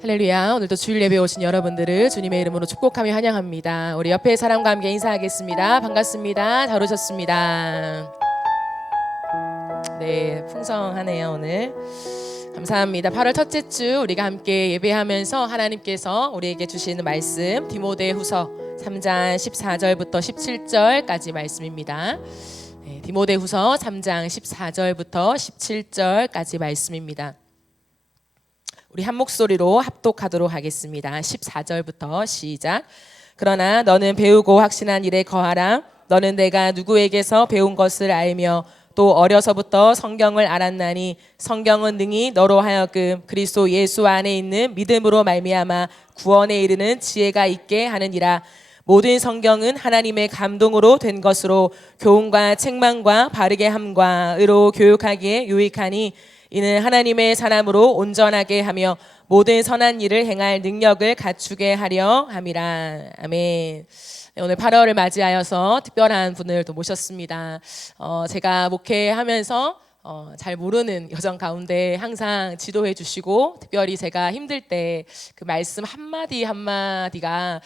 할렐루야. 오늘도 주일 예배에 오신 여러분들을 주님의 이름으로 축복하며 환영합니다. 우리 옆에 사람과 함께 인사하겠습니다. 반갑습니다. 잘 오셨습니다. 네, 풍성하네요 오늘. 감사합니다. 8월 첫째 주 우리가 함께 예배하면서 하나님께서 우리에게 주시는 말씀 디모데후서 3장 14절부터 17절까지 말씀입니다. 네, 디모데후서 3장 14절부터 17절까지 말씀입니다. 우리 한 목소리로 합독하도록 하겠습니다. 14절부터 시작. 그러나 너는 배우고 확신한 일에 거하라. 너는 내가 누구에게서 배운 것을 알며 또 어려서부터 성경을 알았나니 성경은 능히 너로 하여금 그리스도 예수 안에 있는 믿음으로 말미암아 구원에 이르는 지혜가 있게 하느니라. 모든 성경은 하나님의 감동으로 된 것으로 교훈과 책망과 바르게 함과 의로 교육하기에 유익하니 이는 하나님의 사람으로 온전하게 하며 모든 선한 일을 행할 능력을 갖추게 하려 함이라. 아멘. 오늘 8월을 맞이하여서 특별한 분을 또 모셨습니다. 제가 목회하면서 잘 모르는 여정 가운데 항상 지도해 주시고 특별히 제가 힘들 때 그 말씀 한마디 한마디가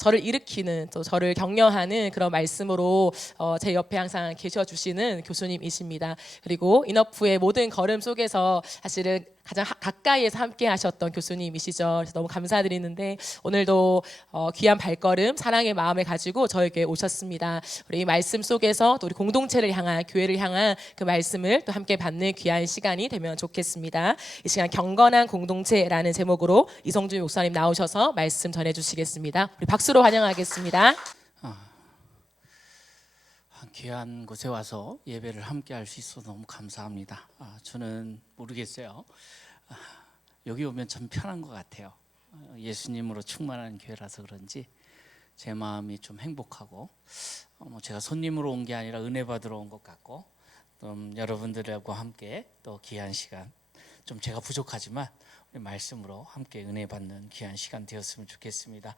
저를 일으키는 또 저를 격려하는 그런 말씀으로 제 옆에 항상 계셔 주시는 교수님이십니다. 그리고 인어프의 모든 걸음 속에서 사실은 가장 가까이에서 함께 하셨던 교수님이시죠. 그래서 너무 감사드리는데 오늘도 귀한 발걸음 사랑의 마음을 가지고 저에게 오셨습니다. 우리 이 말씀 속에서 또 우리 공동체를 향한 교회를 향한 그 말씀을 또 함께 받는 귀한 시간이 되면 좋겠습니다. 이 시간 경건한 공동체라는 제목으로 이성준 목사님 나오셔서 말씀 전해주시겠습니다. 우리 박수로 환영하겠습니다. 귀한 곳에 와서 예배를 함께 할 수 있어서 너무 감사합니다. 저는 모르겠어요. 여기 오면 참 편한 것 같아요. 예수님으로 충만한 교회라서 그런지 제 마음이 좀 행복하고 제가 손님으로 온 게 아니라 은혜 받으러 온 것 같고 여러분들과 함께 또 귀한 시간 좀 제가 부족하지만 우리 말씀으로 함께 은혜 받는 귀한 시간 되었으면 좋겠습니다.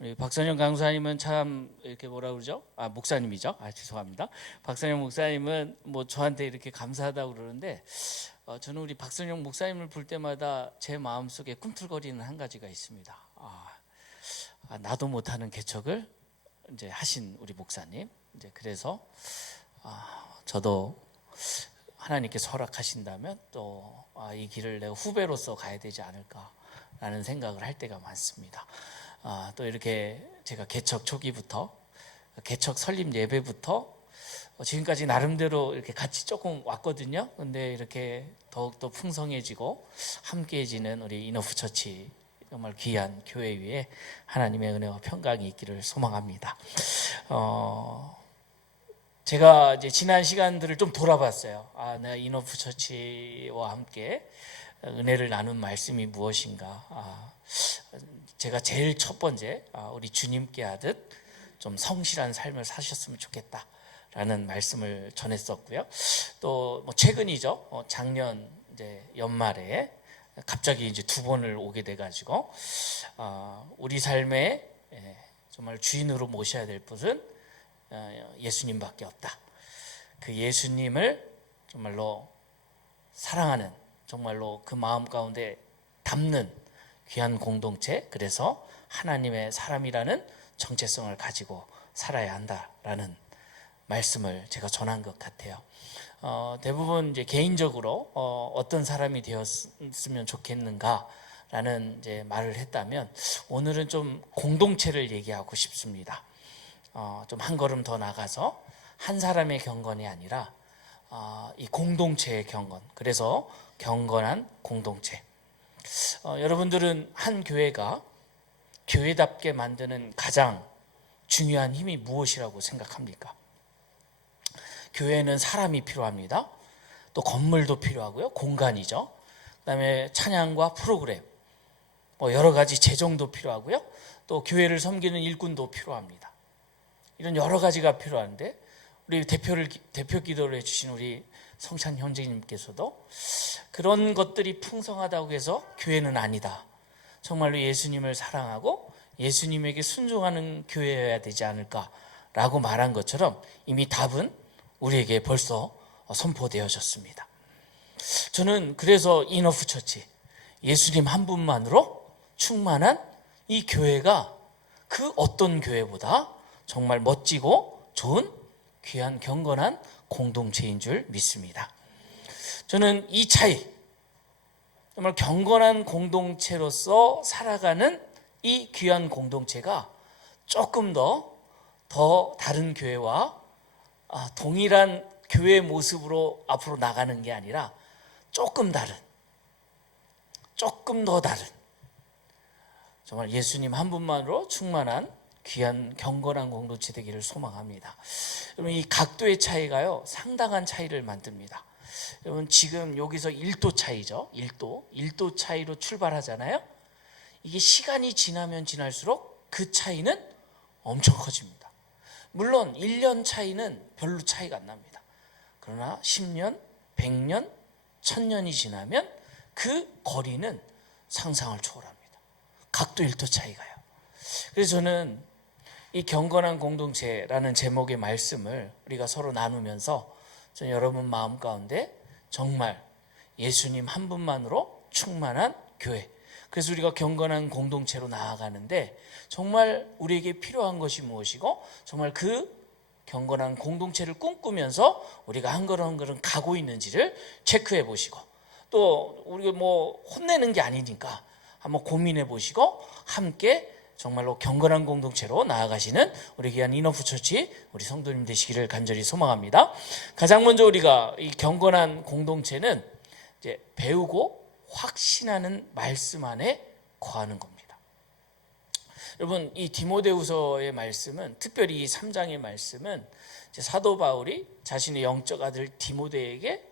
우리 박선영 강사님은 참 이렇게 뭐라 그러죠? 목사님이죠. 죄송합니다. 박선영 목사님은 뭐 저한테 이렇게 감사하다고 그러는데 저는 우리 박선영 목사님을 볼 때마다 제 마음속에 꿈틀거리는 한 가지가 있습니다. 나도 못하는 개척을 이제 하신 우리 목사님. 이제 그래서 저도 하나님께서 허락하신다면 또 이 길을 내가 후배로서 가야 되지 않을까라는 생각을 할 때가 많습니다. 또 이렇게 제가 개척 초기부터 개척 설립 예배부터 지금까지 나름대로 이렇게 같이 조금 왔거든요. 근데 이렇게 더욱더 풍성해지고 함께해지는 우리 인어프 처치 정말 귀한 교회 위에 하나님의 은혜와 평강이 있기를 소망합니다. 제가 이제 지난 시간들을 좀 돌아봤어요. 내가 인어프 처치와 함께 은혜를 나눈 말씀이 무엇인가. 제가 제일 첫 번째 우리 주님께 하듯 좀 성실한 삶을 사셨으면 좋겠다라는 말씀을 전했었고요. 또 뭐 최근이죠. 작년 이제 연말에 갑자기 이제 두 번을 오게 돼가지고 우리 삶에 정말 주인으로 모셔야 될 분은 예수님밖에 없다. 그 예수님을 정말로 사랑하는 정말로 그 마음 가운데 담는 귀한 공동체, 그래서 하나님의 사람이라는 정체성을 가지고 살아야 한다라는 말씀을 제가 전한 것 같아요. 대부분 이제 개인적으로 어떤 사람이 되었으면 좋겠는가라는 이제 말을 했다면 오늘은 좀 공동체를 얘기하고 싶습니다. 좀 한 걸음 더 나가서 한 사람의 경건이 아니라 이 공동체의 경건, 그래서 경건한 공동체. 여러분들은 한 교회가 교회답게 만드는 가장 중요한 힘이 무엇이라고 생각합니까? 교회는 사람이 필요합니다. 또 건물도 필요하고요, 공간이죠. 그다음에 찬양과 프로그램, 여러 가지 재정도 필요하고요, 또 교회를 섬기는 일꾼도 필요합니다. 이런 여러 가지가 필요한데 우리 대표 기도를 해주신 우리 성찬 형제님께서도 그런 것들이 풍성하다고 해서 교회는 아니다. 정말로 예수님을 사랑하고 예수님에게 순종하는 교회여야 되지 않을까라고 말한 것처럼 이미 답은 우리에게 벌써 선포되어졌습니다. 저는 그래서 인어프 처치, 예수님 한 분만으로 충만한 이 교회가 그 어떤 교회보다 정말 멋지고 좋은 귀한 경건한 공동체인 줄 믿습니다. 저는 이 차이, 정말 경건한 공동체로서 살아가는 이 귀한 공동체가 조금 더 다른 교회와 동일한 교회 모습으로 앞으로 나가는 게 아니라 조금 더 다른 정말 예수님 한 분만으로 충만한 귀한 경건한 공동체 되기를 소망합니다. 여러분, 이 각도의 차이가요 상당한 차이를 만듭니다. 여러분, 지금 여기서 1도 차이죠. 1도 차이로 출발하잖아요. 이게 시간이 지나면 지날수록 그 차이는 엄청 커집니다. 물론 1년 차이는 별로 차이가 안 납니다. 그러나 10년, 100년, 1000년이 지나면 그 거리는 상상을 초월합니다. 각도 1도 차이가요. 그래서 저는 이 경건한 공동체라는 제목의 말씀을 우리가 서로 나누면서 저는 여러분 마음 가운데 정말 예수님 한 분만으로 충만한 교회, 그래서 우리가 경건한 공동체로 나아가는데 정말 우리에게 필요한 것이 무엇이고 정말 그 경건한 공동체를 꿈꾸면서 우리가 한 걸음 한 걸음 가고 있는지를 체크해 보시고, 또 우리가 뭐 혼내는 게 아니니까 한번 고민해 보시고 함께 정말로 경건한 공동체로 나아가시는 우리 귀한 인어프 처치 우리 성도님 되시기를 간절히 소망합니다. 가장 먼저 우리가 이 경건한 공동체는 이제 배우고 확신하는 말씀 안에 거하는 겁니다. 여러분, 이 디모데후서의 말씀은, 특별히 이 3장의 말씀은 사도 바울이 자신의 영적 아들 디모데에게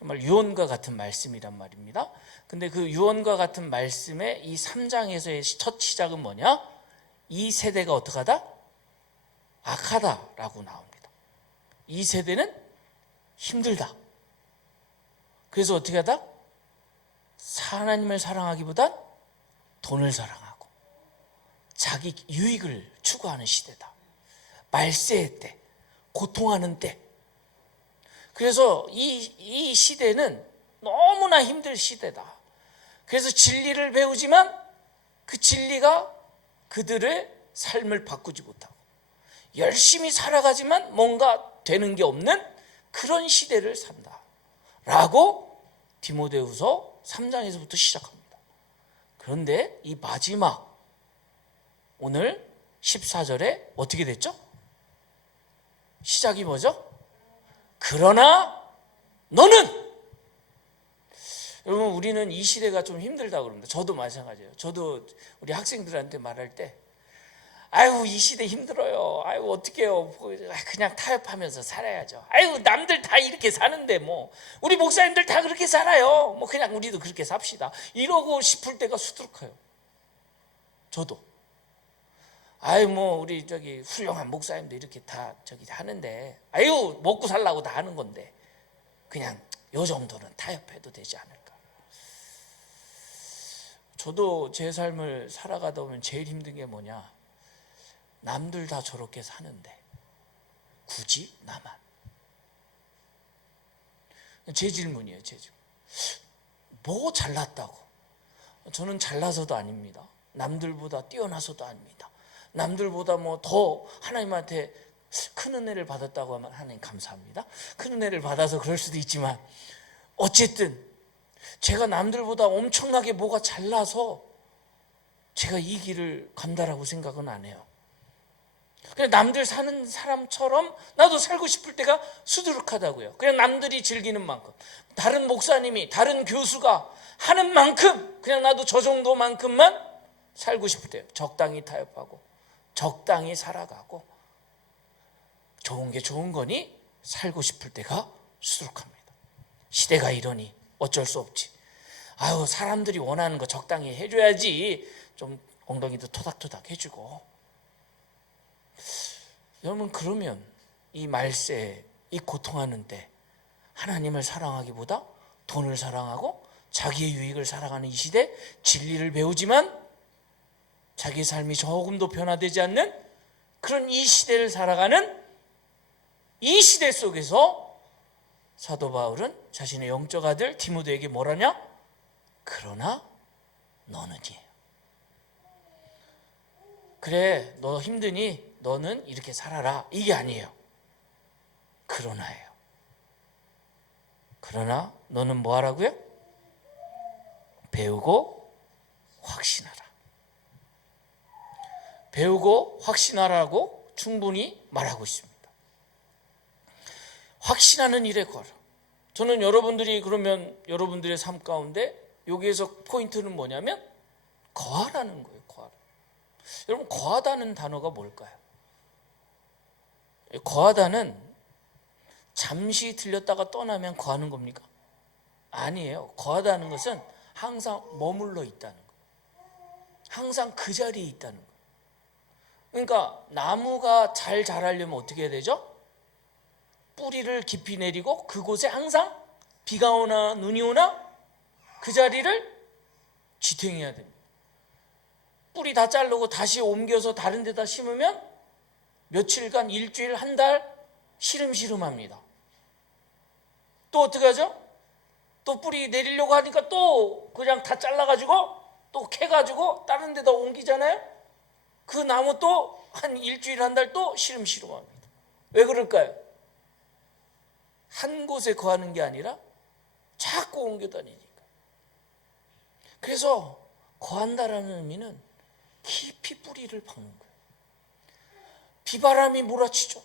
정말 유언과 같은 말씀이란 말입니다. 근데 그 유언과 같은 말씀의 이 3장에서의 첫 시작은 뭐냐? 이 세대가 어떻게 하다? 악하다라고 나옵니다. 이 세대는 힘들다. 그래서 어떻게 하다? 하나님을 사랑하기보단 돈을 사랑하고 자기 유익을 추구하는 시대다. 말세의 때, 고통하는 때. 그래서 이 시대는 너무나 힘들 시대다. 그래서 진리를 배우지만 그 진리가 그들의 삶을 바꾸지 못하고 열심히 살아가지만 뭔가 되는 게 없는 그런 시대를 산다 라고 디모데후서 3장에서부터 시작합니다. 그런데 이 마지막 오늘 14절에 어떻게 됐죠? 시작이 뭐죠? 그러나 너는, 여러분, 우리는 이 시대가 좀 힘들다고 그럽니다. 저도 마찬가지예요. 저도 우리 학생들한테 말할 때 아유, 이 시대 힘들어요. 아유, 어떡해요. 그냥 타협하면서 살아야죠. 아유, 남들 다 이렇게 사는데 뭐 우리 목사님들 다 그렇게 살아요. 뭐 그냥 우리도 그렇게 삽시다. 이러고 싶을 때가 수두룩해요. 저도. 아유, 뭐 우리 훌륭한 목사님도 이렇게 다 하는데 아유, 먹고 살라고 다 하는 건데 그냥 요 정도는 타협해도 되지 않을까. 저도 제 삶을 살아가다 보면 제일 힘든 게 뭐냐, 남들 다 저렇게 사는데 굳이 나만. 제 질문이에요. 제 질문. 뭐 잘났다고? 저는 잘나서도 아닙니다. 남들보다 뛰어나서도 아닙니다. 남들보다 뭐 더 하나님한테 큰 은혜를 받았다고 하면 하나님 감사합니다. 큰 은혜를 받아서 그럴 수도 있지만 어쨌든 제가 남들보다 엄청나게 뭐가 잘나서 제가 이 길을 간다라고 생각은 안 해요. 그냥 남들 사는 사람처럼 나도 살고 싶을 때가 수두룩하다고요. 그냥 남들이 즐기는 만큼, 다른 목사님이, 다른 교수가 하는 만큼 그냥 나도 저 정도만큼만 살고 싶을 때요. 적당히 타협하고 적당히 살아가고 좋은 게 좋은 거니 살고 싶을 때가 수두룩합니다. 시대가 이러니 어쩔 수 없지. 아유, 사람들이 원하는 거 적당히 해줘야지. 좀 엉덩이도 토닥토닥 해주고. 여러분, 그러면 이 말세, 이 고통하는 때 하나님을 사랑하기보다 돈을 사랑하고 자기의 유익을 사랑하는 이 시대, 진리를 배우지만 자기 삶이 조금도 변화되지 않는 그런 이 시대를 살아가는 이 시대 속에서 사도 바울은 자신의 영적 아들 디모데에게 뭐라냐? 그러나 너는이에요. 그래 너 힘드니 너는 이렇게 살아라, 이게 아니에요. 그러나예요. 그러나 너는 뭐 하라고요? 배우고 확신하라. 배우고 확신하라고 충분히 말하고 있습니다. 확신하는 일에 거하라. 저는 여러분들이 그러면 여러분들의 삶 가운데 여기에서 포인트는 뭐냐면 거하라는 거예요. 거하라. 여러분, 거하다는 단어가 뭘까요? 거하다는 잠시 들렸다가 떠나면 거하는 겁니까? 아니에요. 거하다는 것은 항상 머물러 있다는 거예요. 항상 그 자리에 있다는 거예요. 그러니까 나무가 잘 자라려면 어떻게 해야 되죠? 뿌리를 깊이 내리고 그곳에 항상 비가 오나 눈이 오나 그 자리를 지탱해야 됩니다. 뿌리 다 자르고 다시 옮겨서 다른 데다 심으면 며칠간, 일주일, 한 달 시름시름합니다. 또 어떻게 하죠? 또 뿌리 내리려고 하니까 또 그냥 다 잘라가지고 또 캐가지고 다른 데다 옮기잖아요. 그 나무 또 한 일주일, 한 달 또 시름시름합니다. 왜 그럴까요? 한 곳에 거하는 게 아니라 자꾸 옮겨 다니니까. 그래서 거한다라는 의미는 깊이 뿌리를 박는 거예요. 비바람이 몰아치죠.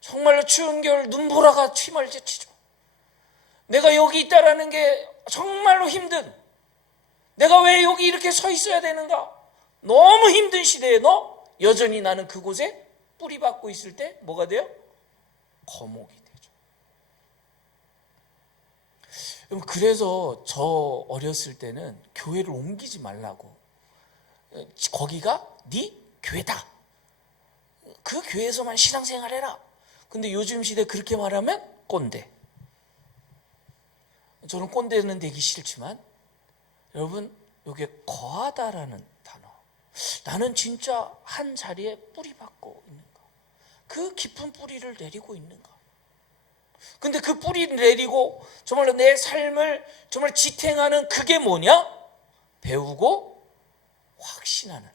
정말로 추운 겨울 눈보라가 휘말려치죠. 내가 여기 있다라는 게 정말로 힘든, 내가 왜 여기 이렇게 서 있어야 되는가, 너무 힘든 시대에도 여전히 나는 그곳에 뿌리 박고 있을 때 뭐가 돼요? 거목이 되죠. 그래서 저 어렸을 때는 교회를 옮기지 말라고, 거기가 네 교회다, 그 교회에서만 신앙생활해라. 근데 요즘 시대 그렇게 말하면 꼰대. 저는 꼰대는 되기 싫지만 여러분, 이게 거하다라는 단어, 나는 진짜 한 자리에 뿌리 박고 있는가, 그 깊은 뿌리를 내리고 있는가. 근데 그 뿌리를 내리고 정말로 내 삶을 정말 지탱하는 그게 뭐냐? 배우고 확신하는,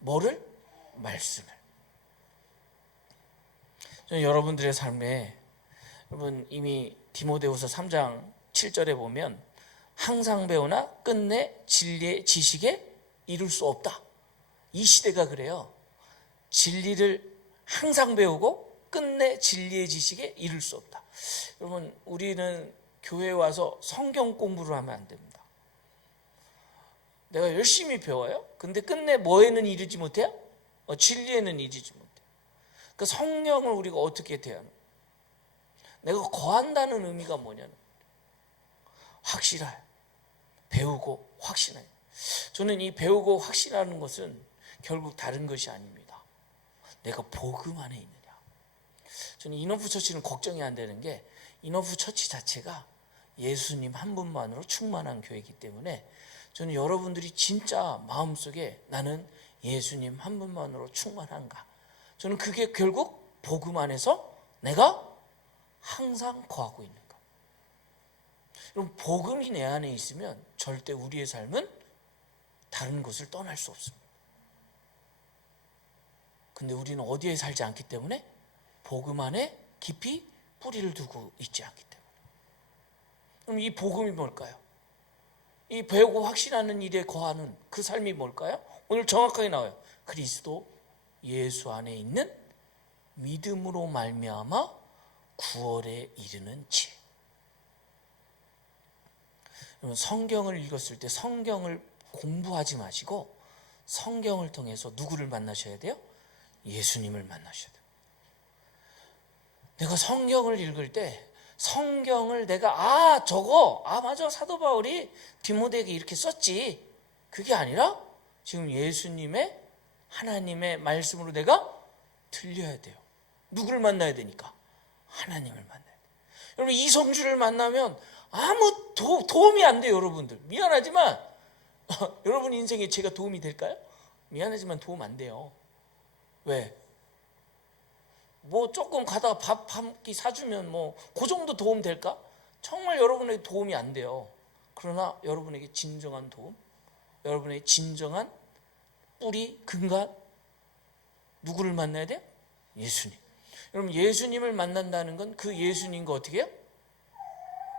뭐를? 말씀을. 저는 여러분들의 삶에, 여러분 이미 디모데후서 3장 7절에 보면 항상 배우나 끝내 진리의 지식에 이룰 수 없다. 이 시대가 그래요. 진리를 항상 배우고 끝내 진리의 지식에 이룰 수 없다. 여러분, 우리는 교회에 와서 성경 공부를 하면 안 됩니다. 내가 열심히 배워요. 근데 끝내 뭐에는 이르지 못해요? 진리에는 이르지 못해요. 그 성령을 우리가 어떻게 대하는, 내가 거한다는 의미가 뭐냐는, 확실할, 배우고 확신해. 저는 이 배우고 확신하는 것은 결국 다른 것이 아닙니다. 내가 복음 안에 있느냐. 저는 인어프 처치는 걱정이 안 되는 게, 인어프 처치 자체가 예수님 한 분만으로 충만한 교회이기 때문에 저는 여러분들이 진짜 마음속에 나는 예수님 한 분만으로 충만한가, 저는 그게 결국 복음 안에서 내가 항상 거하고 있는 것. 여러분, 복음이 내 안에 있으면 절대 우리의 삶은 다른 곳을 떠날 수 없습니다. 근데 우리는 어디에 살지 않기 때문에, 복음 안에 깊이 뿌리를 두고 있지 않기 때문에. 그럼 이 복음이 뭘까요? 이 배우고 확신하는 일에 거하는 그 삶이 뭘까요? 오늘 정확하게 나와요. 그리스도 예수 안에 있는 믿음으로 말미암아 구원에 이르는 지. 여러분, 성경을 읽었을 때 성경을 공부하지 마시고 성경을 통해서 누구를 만나셔야 돼요? 예수님을 만나셔야 돼요. 내가 성경을 읽을 때 성경을 내가 저거 맞아, 사도 바울이 디모데에게 이렇게 썼지, 그게 아니라 지금 예수님의, 하나님의 말씀으로 내가 들려야 돼요. 누구를 만나야 되니까? 하나님을 만나야 돼요. 여러분, 이성주를 만나면 아무 도움이 안 돼요. 여러분들 미안하지만 여러분 인생에 제가 도움이 될까요? 미안하지만 도움 안 돼요. 왜? 뭐 조금 가다가 밥 한 끼 사주면 그 정도 도움 될까? 정말 여러분에게 도움이 안 돼요. 그러나 여러분에게 진정한 도움, 여러분에게 진정한 뿌리, 근간 누구를 만나야 돼요? 예수님. 여러분 예수님을 만난다는 건 그 예수님과 어떻게 해요?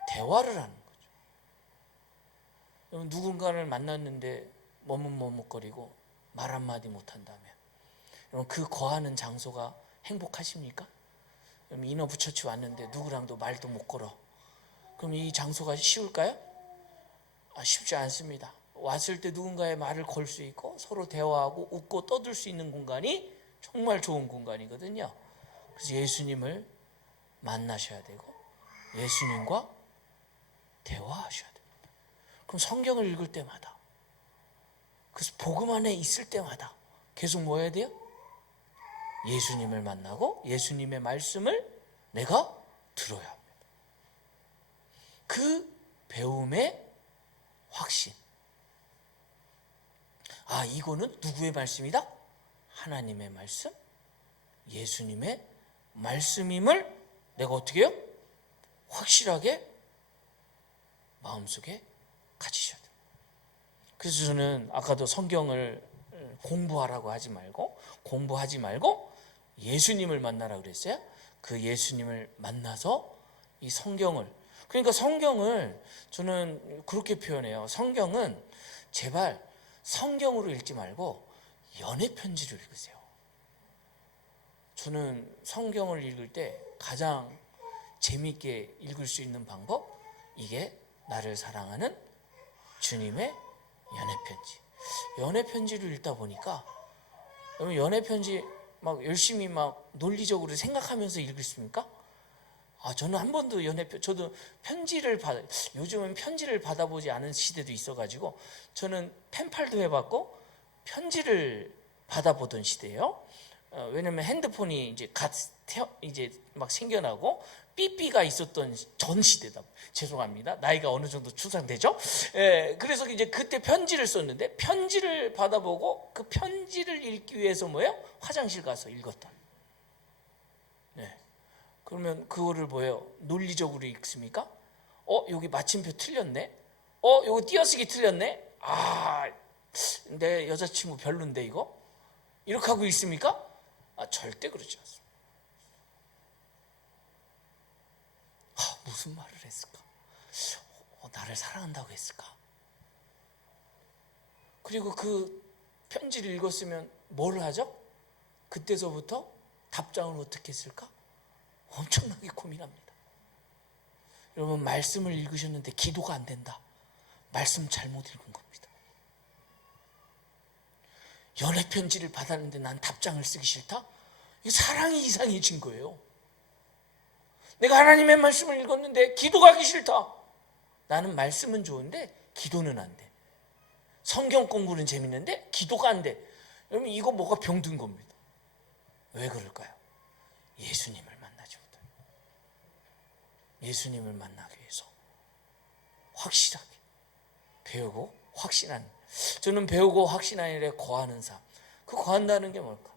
대화를 하는 거죠. 여러분 누군가를 만났는데 머뭇머뭇거리고 말 한마디 못한다면 여러분 그 거하는 장소가 행복하십니까? 여러분 인어부처치 왔는데 누구랑도 말도 못 걸어. 그럼 이 장소가 쉬울까요? 쉽지 않습니다. 왔을 때 누군가의 말을 걸 수 있고 서로 대화하고 웃고 떠들 수 있는 공간이 정말 좋은 공간이거든요. 그래서 예수님을 만나셔야 되고 예수님과 대화하셔야 됩니다. 그럼 성경을 읽을 때마다 그래서 복음 안에 있을 때마다 계속 뭐 해야 돼요? 예수님을 만나고 예수님의 말씀을 내가 들어야 합니다. 그 배움의 확신. 이거는 누구의 말씀이다? 하나님의 말씀, 예수님의 말씀임을 내가 어떻게 해요? 확실하게 마음속에 가지셔야 돼요. 그래서 저는 아까도 성경을 공부하라고 공부하지 말고 예수님을 만나라 그랬어요. 그 예수님을 만나서 이 성경을, 그러니까 성경을 저는 그렇게 표현해요. 성경은 제발 성경으로 읽지 말고 연애 편지를 읽으세요. 저는 성경을 읽을 때 가장 재미있게 읽을 수 있는 방법, 이게 나를 사랑하는 주님의 연애 편지. 연애 편지를 읽다 보니까 여러분 연애 편지 막 열심히 막 논리적으로 생각하면서 읽으십니까? 저는 한 번도 저도 요즘은 편지를 받아보지 않은 시대도 있어가지고 저는 펜팔도 해봤고 편지를 받아보던 시대예요. 왜냐면 핸드폰이 이제 막 생겨나고 삐삐가 있었던 전 시대다. 죄송합니다. 나이가 어느 정도 추상되죠? 그래서 이제 그때 편지를 썼는데 편지를 받아보고 그 편지를 읽기 위해서 화장실 가서 읽었던. 그러면 그거를 논리적으로 읽습니까? 여기 마침표 틀렸네? 이거 띄어쓰기 틀렸네? 내 여자친구 별론데 이거? 이렇게 하고 있습니까? 절대 그렇지 않습니다. 무슨 말을 했을까? 나를 사랑한다고 했을까? 그리고 그 편지를 읽었으면 뭘 하죠? 그때서부터 답장을 어떻게 쓸까? 엄청나게 고민합니다. 여러분 말씀을 읽으셨는데 기도가 안 된다. 말씀 잘못 읽은 겁니다. 연애 편지를 받았는데 난 답장을 쓰기 싫다? 이 사랑이 이상해진 거예요. 내가 하나님의 말씀을 읽었는데 기도가 하기 싫다. 나는 말씀은 좋은데 기도는 안 돼. 성경 공부는 재밌는데 기도가 안 돼. 여러분 이거 뭐가 병든 겁니다. 왜 그럴까요? 예수님을 만나지 못해요. 예수님을 만나기 위해서 확실하게 배우고 확신하는, 저는 배우고 확신하는 일에 거하는 삶. 그 거한다는 게 뭘까?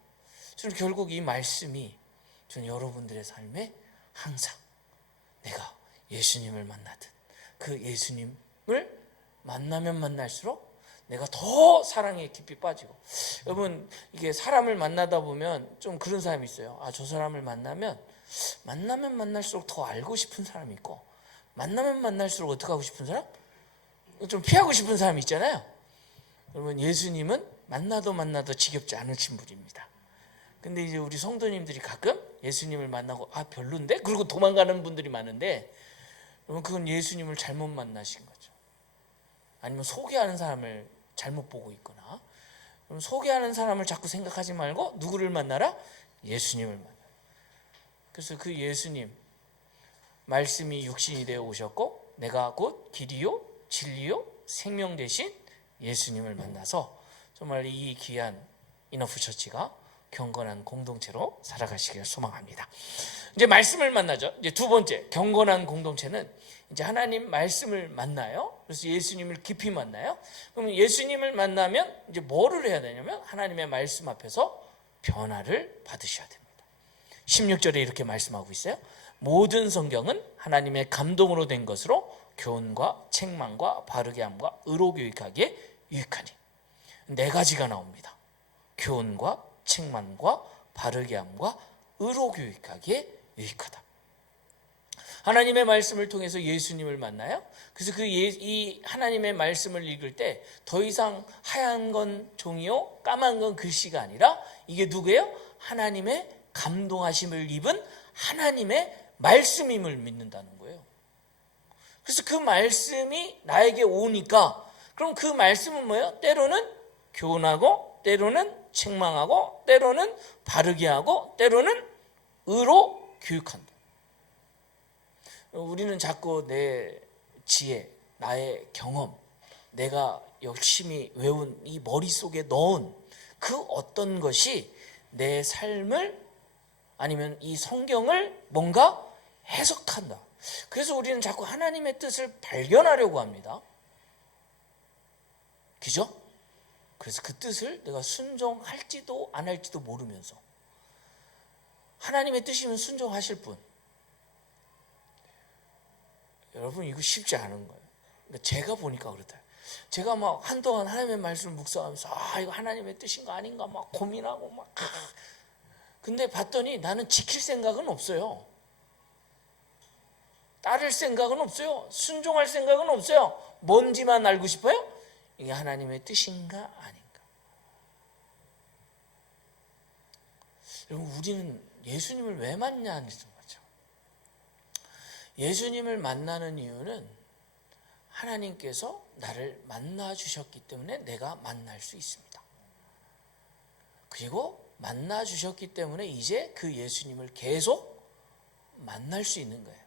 저는 결국 이 말씀이 저는 여러분들의 삶에 항상 내가 예수님을 만나듯 그 예수님을 만나면 만날수록 내가 더 사랑에 깊이 빠지고, 여러분 이게 사람을 만나다 보면 좀 그런 사람이 있어요. 저 사람을 만나면 만날수록 더 알고 싶은 사람이 있고, 만나면 만날수록 어떻게 하고 싶은 사람? 좀 피하고 싶은 사람이 있잖아요. 여러분 예수님은 만나도 지겹지 않으신 분입니다. 근데 이제 우리 성도님들이 가끔 예수님을 만나고 별론데? 그리고 도망가는 분들이 많은데, 여러분 그건 예수님을 잘못 만나신 거죠. 아니면 소개하는 사람을 잘못 보고 있거나, 그럼 소개하는 사람을 자꾸 생각하지 말고 누구를 만나라? 예수님을 만나라. 그래서 그 예수님 말씀이 육신이 되어 오셨고 내가 곧 길이요 진리요 생명 되신 예수님을 만나서 정말 이 귀한 이너프 처치가 경건한 공동체로 살아가시길 소망합니다. 이제 말씀을 만나죠. 이제 두 번째 경건한 공동체는 이제 하나님 말씀을 만나요. 그래서 예수님을 깊이 만나요. 그럼 예수님을 만나면 이제 뭐를 해야 되냐면 하나님의 말씀 앞에서 변화를 받으셔야 됩니다. 16절에 이렇게 말씀하고 있어요. 모든 성경은 하나님의 감동으로 된 것으로 교훈과 책망과 바르게 함과 의로 교육하기에 유익하니. 네 가지가 나옵니다. 교훈과 책망과 바르게 함과 의로 교육하기에 유익하다. 하나님의 말씀을 통해서 예수님을 만나요. 그래서 이 하나님의 말씀을 읽을 때 더 이상 하얀 건 종이요 까만 건 글씨가 아니라 이게 누구예요? 하나님의 감동하심을 입은 하나님의 말씀임을 믿는다는 거예요. 그래서 그 말씀이 나에게 오니까 그럼 그 말씀은 뭐예요? 때로는 교훈하고 때로는 책망하고 때로는 바르게 하고 때로는 의로 교육한다. 우리는 자꾸 내 지혜, 나의 경험, 내가 열심히 외운 이 머릿속에 넣은 그 어떤 것이 내 삶을 아니면 이 성경을 뭔가 해석한다. 그래서 우리는 자꾸 하나님의 뜻을 발견하려고 합니다. 그죠? 그래서 그 뜻을 내가 순종할지도 안 할지도 모르면서 하나님의 뜻이면 순종하실 분. 여러분 이거 쉽지 않은 거예요. 그러니까 제가 보니까 그렇다. 제가 막 한동안 하나님의 말씀을 묵상하면서 이거 하나님의 뜻인가 아닌가 막 고민하고 막 근데 봤더니 나는 지킬 생각은 없어요. 따를 생각은 없어요. 순종할 생각은 없어요. 뭔지만 알고 싶어요? 이게 하나님의 뜻인가 아닌가. 여러분 우리는 예수님을 왜 만나는 거죠? 예수님을 만나는 이유는 하나님께서 나를 만나 주셨기 때문에 내가 만날 수 있습니다. 그리고 만나 주셨기 때문에 이제 그 예수님을 계속 만날 수 있는 거예요.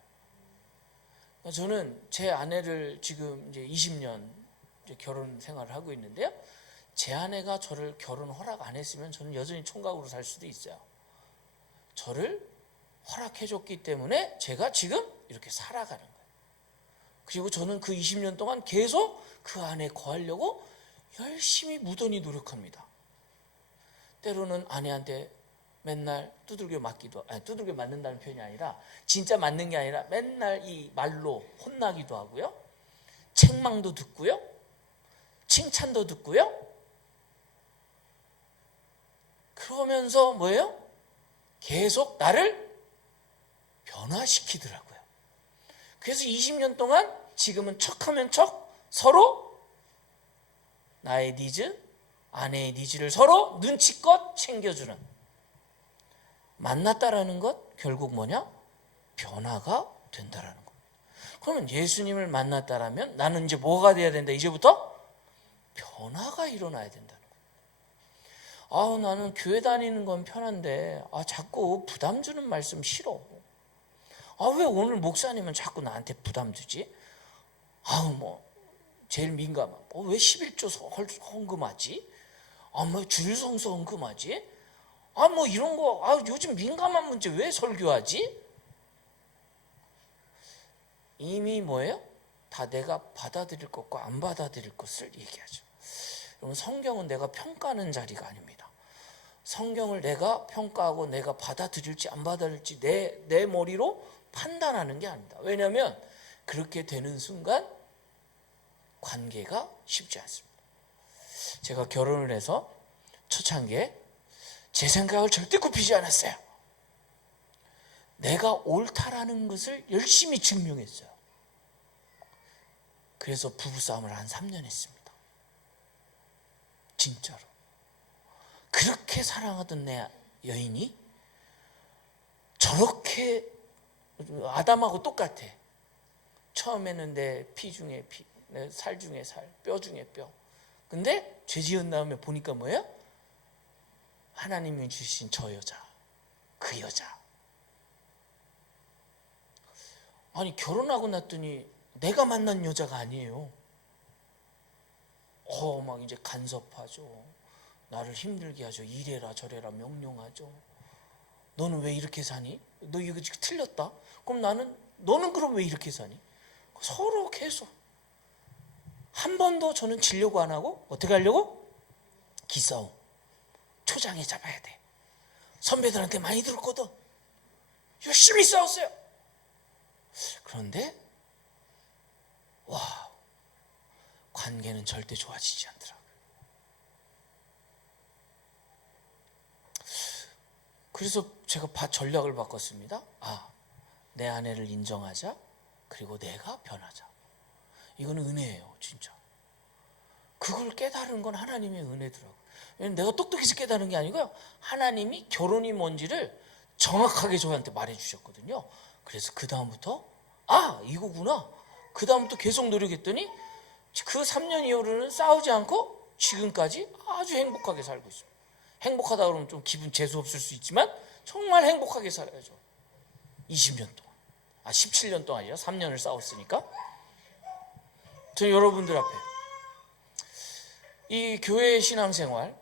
저는 제 아내를 지금 이제 20년 이제 결혼 생활을 하고 있는데요. 제 아내가 저를 결혼 허락 안 했으면 저는 여전히 총각으로 살 수도 있어요. 저를 허락해 줬기 때문에 제가 지금 이렇게 살아가는 거예요. 그리고 저는 그 20년 동안 계속 그 안에 거하려고 열심히 무던히 노력합니다. 때로는 아내한테 맨날 두들겨 맞기도, 아니 두들겨 맞는다는 표현이 아니라 진짜 맞는 게 아니라 맨날 이 말로 혼나기도 하고요. 책망도 듣고요. 칭찬도 듣고요. 그러면서 뭐예요? 계속 나를 변화시키더라고요. 그래서 20년 동안 지금은 척하면 척 서로 나의 니즈, 아내의 니즈를 서로 눈치껏 챙겨주는 만났다라는 것 결국 뭐냐? 변화가 된다라는 것. 그러면 예수님을 만났다라면 나는 이제 뭐가 돼야 된다? 이제부터 변화가 일어나야 된다는 거예요. 나는 교회 다니는 건 편한데 자꾸 부담 주는 말씀 싫어. 왜 오늘 목사님은 자꾸 나한테 부담 주지? 제일 민감한 왜 11조 헌금하지? 뭐 주일성서 헌금하지? 이런 거 요즘 민감한 문제 왜 설교하지? 이미 뭐예요? 다 내가 받아들일 것과 안 받아들일 것을 얘기하죠. 여러분 성경은 내가 평가하는 자리가 아닙니다. 성경을 내가 평가하고 내가 받아들일지 안 받아들일지 내 머리로 판단하는 게 아닙니다. 왜냐하면 그렇게 되는 순간 관계가 쉽지 않습니다. 제가 결혼을 해서 초창기에 제 생각을 절대 굽히지 않았어요. 내가 옳다라는 것을 열심히 증명했어요. 그래서 부부싸움을 한 3년 했습니다. 진짜로. 그렇게 사랑하던 내 여인이 저렇게 아담하고 똑같아. 처음에는 내 피 중에 피, 내 살 중에 살, 뼈 중에 뼈. 근데 죄 지은 다음에 보니까 뭐예요? 하나님이 주신 저 여자, 그 여자. 결혼하고 났더니 내가 만난 여자가 아니에요. 막 이제 간섭하죠. 나를 힘들게 하죠. 이래라 저래라 명령하죠. 너는 왜 이렇게 사니? 너 이거 지금 틀렸다. 그럼 너는 그럼 왜 이렇게 사니? 서로 계속 한 번도 저는 지려고 안 하고 어떻게 하려고? 기싸움. 초장에 잡아야 돼. 선배들한테 많이 들었거든. 열심히 싸웠어요. 그런데 관계는 절대 좋아지지 않더라고요. 그래서 제가 전략을 바꿨습니다. 내 아내를 인정하자. 그리고 내가 변하자. 이거는 은혜예요, 진짜. 그걸 깨달은 건 하나님의 은혜더라고요. 왜냐면 내가 똑똑해서 깨달은 게 아니고요. 하나님이 결혼이 뭔지를 정확하게 저한테 말해주셨거든요. 그래서 그 다음부터 이거구나. 그 다음부터 계속 노력했더니 그 3년 이후로는 싸우지 않고 지금까지 아주 행복하게 살고 있습니다. 행복하다 그러면 좀 기분 재수 없을 수 있지만 정말 행복하게 살아야죠. 20년 동안. 17년 동안이죠. 3년을 싸웠으니까. 저 여러분들 앞에 이 교회의 신앙생활,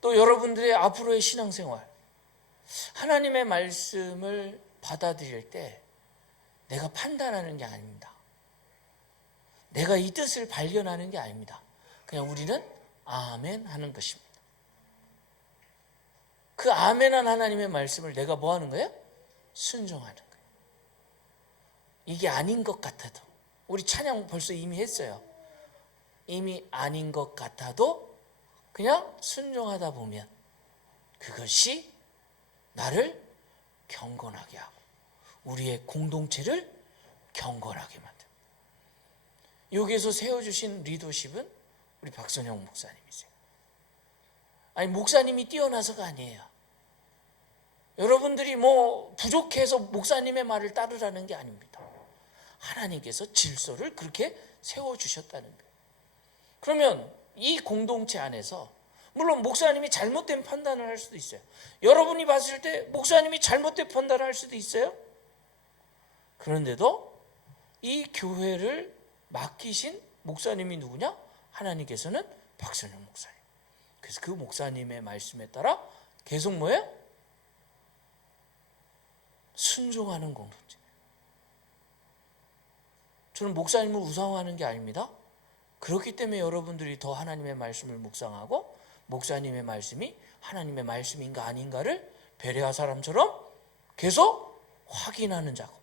또 여러분들의 앞으로의 신앙생활, 하나님의 말씀을 받아들일 때 내가 판단하는 게 아닙니다. 내가 이 뜻을 발견하는 게 아닙니다. 그냥 우리는 아멘 하는 것입니다. 그 아멘한 하나님의 말씀을 내가 뭐 하는 거예요? 순종하는 거예요. 이게 아닌 것 같아도, 우리 찬양 벌써 이미 했어요. 이미 아닌 것 같아도 그냥 순종하다 보면 그것이 나를 경건하게 하고 우리의 공동체를 경건하게 만듭니다. 여기에서 세워주신 리더십은 우리 박선영 목사님이세요. 목사님이 뛰어나서가 아니에요. 여러분들이 부족해서 목사님의 말을 따르라는 게 아닙니다. 하나님께서 질서를 그렇게 세워주셨다는 거예요. 그러면 이 공동체 안에서 물론 목사님이 잘못된 판단을 할 수도 있어요. 여러분이 봤을 때 목사님이 잘못된 판단을 할 수도 있어요. 그런데도 이 교회를 맡기신 목사님이 누구냐? 하나님께서는 박선영 목사님. 그래서 그 목사님의 말씀에 따라 계속 뭐예요? 순종하는 공동체. 저는 목사님을 우상화하는 게 아닙니다. 그렇기 때문에 여러분들이 더 하나님의 말씀을 묵상하고 목사님의 말씀이 하나님의 말씀인가 아닌가를 베레아 사람처럼 계속 확인하는 작업.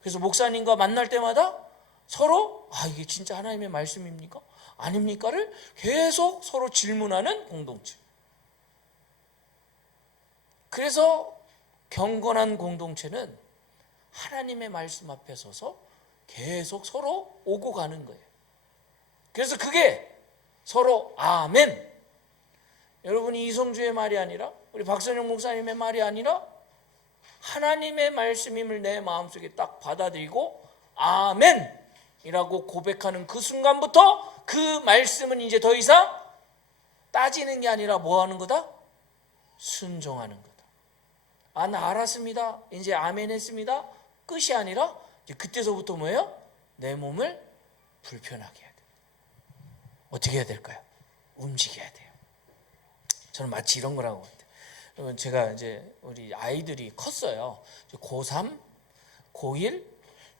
그래서 목사님과 만날 때마다 서로 이게 진짜 하나님의 말씀입니까? 아닙니까를 계속 서로 질문하는 공동체. 그래서 경건한 공동체는 하나님의 말씀 앞에 서서 계속 서로 오고 가는 거예요. 그래서 그게 서로 아멘. 여러분이 이성주의 말이 아니라 우리 박선영 목사님의 말이 아니라 하나님의 말씀임을 내 마음속에 딱 받아들이고 아멘이라고 고백하는 그 순간부터 그 말씀은 이제 더 이상 따지는 게 아니라 뭐 하는 거다? 순종하는 거다. 나 알았습니다. 이제 아멘 했습니다. 끝이 아니라 이제 그때서부터 뭐예요? 내 몸을 불편하게 해야 돼요. 어떻게 해야 될까요? 움직여야 돼요. 저는 마치 이런 거라고 같아요. 제가 이제 우리 아이들이 컸어요. 고3, 고1,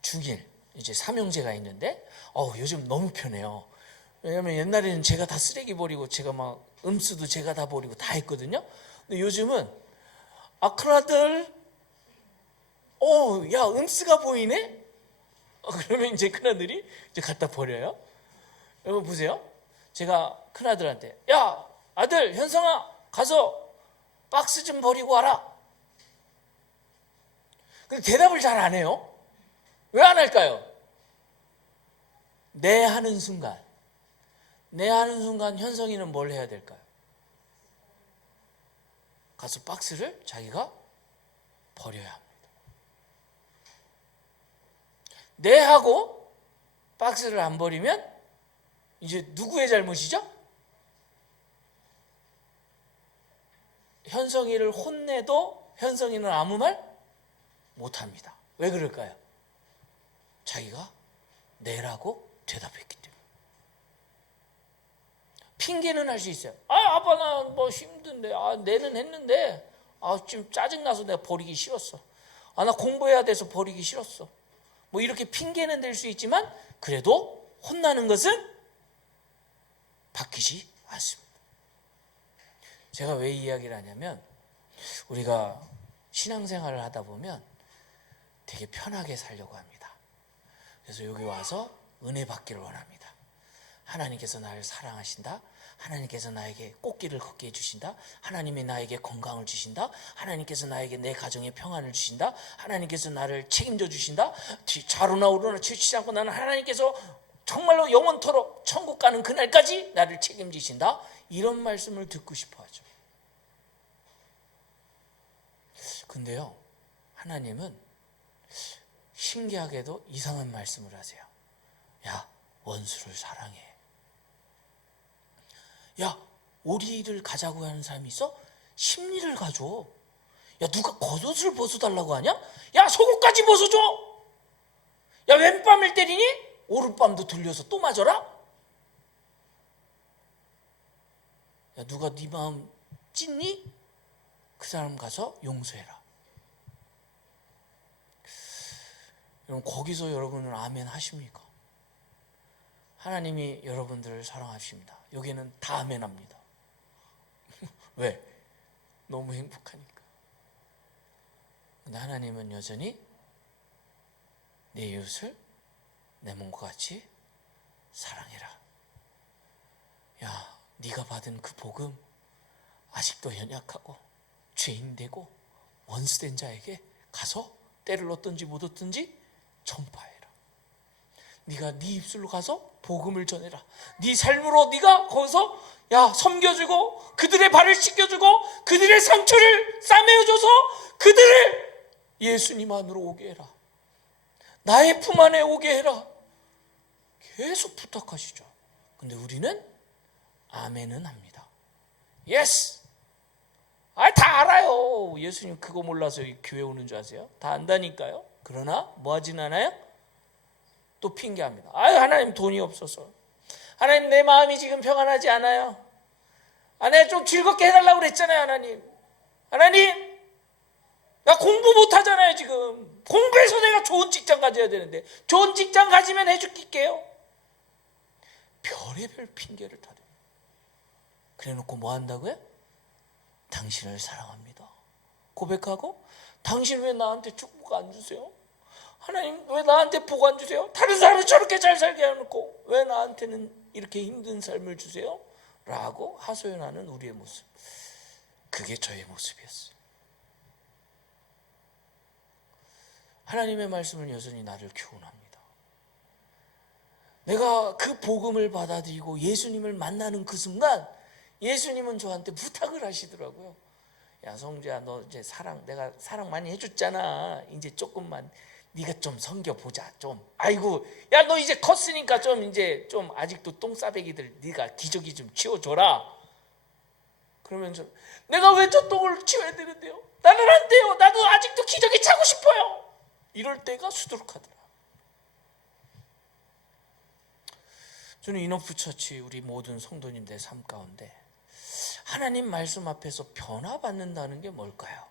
중1 이제 삼형제가 있는데 요즘 너무 편해요. 왜냐면 옛날에는 제가 다 쓰레기 버리고 제가 막 음수도 제가 다 버리고 다 했거든요. 근데 요즘은 큰아들 야 음수가 보이네? 그러면 이제 큰아들이 이제 갖다 버려요. 여러분 보세요. 제가 큰아들한테 야 아들 현성아 가서 박스 좀 버리고 와라. 근데 대답을 잘 안 해요. 왜 안 할까요? 내 하는 순간 현성이는 뭘 해야 될까요? 가서 박스를 자기가 버려야 합니다. 내 하고 박스를 안 버리면 이제 누구의 잘못이죠? 현성이를 혼내도 현성이는 아무 말 못합니다. 왜 그럴까요? 자기가 내라고 대답했기 때문에. 핑계는 할 수 있어요. 아빠 나 뭐 힘든데 내는 했는데 좀 짜증나서 내가 버리기 싫었어. 나 공부해야 돼서 버리기 싫었어. 뭐 이렇게 핑계는 될 수 있지만 그래도 혼나는 것은 바뀌지 않습니다. 제가 왜 이 이야기를 하냐면 우리가 신앙생활을 하다 보면 되게 편하게 살려고 합니다. 그래서 여기 와서 은혜 받기를 원합니다. 하나님께서 나를 사랑하신다. 하나님께서 나에게 꽃길을 걷게 해주신다. 하나님이 나에게 건강을 주신다. 하나님께서 나에게 내 가정에 평안을 주신다. 하나님께서 나를 책임져 주신다. 좌로나 우로나 치우치지 않고 나는 하나님께서 정말로 영원토록 천국 가는 그날까지 나를 책임지신다. 이런 말씀을 듣고 싶어 하죠. 근데요, 하나님은 신기하게도 이상한 말씀을 하세요. 야, 원수를 사랑해. 야, 오리를 가자고 하는 사람이 있어? 심리를 가져. 야, 누가 겉옷을 벗어달라고 하냐? 야, 속옷까지 벗어줘. 야, 왼밤을 때리니? 오른밤도 들려서 또 맞아라? 야, 누가 네 마음 찢니? 그 사람 가서 용서해라. 여러분, 거기서 여러분은 아멘 하십니까? 하나님이 여러분들을 사랑하십니다. 여기는 다 아멘 합니다. 왜? 너무 행복하니까. 근데 하나님은 여전히 내 이웃을 내 몸과 같이 사랑해라. 야, 네가 받은 그 복음 아직도 연약하고 죄인되고 원수된 자에게 가서 때를 얻든지 못 얻든지 전파해라. 네가 네 입술로 가서 복음을 전해라. 네 삶으로 네가 거기서 섬겨주고 그들의 발을 씻겨주고 그들의 상처를 싸매어줘서 그들을 예수님 안으로 오게 해라. 나의 품 안에 오게 해라. 계속 부탁하시죠. 근데 우리는 아멘은 합니다. 예스. 다 알아요. 예수님 그거 몰라서 교회 오는 줄 아세요? 다 안다니까요. 그러나 뭐 하진 않아요? 또 핑계합니다. 하나님 돈이 없어서. 하나님 내 마음이 지금 평안하지 않아요. 내가 좀 즐겁게 해달라고 그랬잖아요. 하나님 나 공부 못하잖아요. 지금 공부해서 내가 좋은 직장 가져야 되는데 좋은 직장 가지면 해줄게요. 별의별 핑계를 다 대요. 그래놓고 뭐 한다고요? 당신을 사랑합니다 고백하고, 당신 왜 나한테 축복 안 주세요? 하나님 왜 나한테 복 안 주세요? 다른 사람은 저렇게 잘 살게 해놓고 왜 나한테는 이렇게 힘든 삶을 주세요? 라고 하소연하는 우리의 모습. 그게 저의 모습이었어요. 하나님의 말씀은 여전히 나를 교훈합니다. 내가 그 복음을 받아들이고 예수님을 만나는 그 순간 예수님은 저한테 부탁을 하시더라고요. 야, 성주야, 너 이제 내가 사랑 많이 해줬잖아. 이제 조금만 네가 좀 섬겨보자. 좀. 아이고, 야, 너 이제 컸으니까 좀 아직도 똥싸배기들 네가 기저귀 좀 치워줘라. 그러면 내가 왜 저 똥을 치워야 되는데요? 나는 안 돼요. 나도 아직도 기저귀 차고 싶어요. 이럴 때가 수두룩하더라. 저는 인오프처치 우리 모든 성도님들의 삶 가운데 하나님 말씀 앞에서 변화받는다는 게 뭘까요?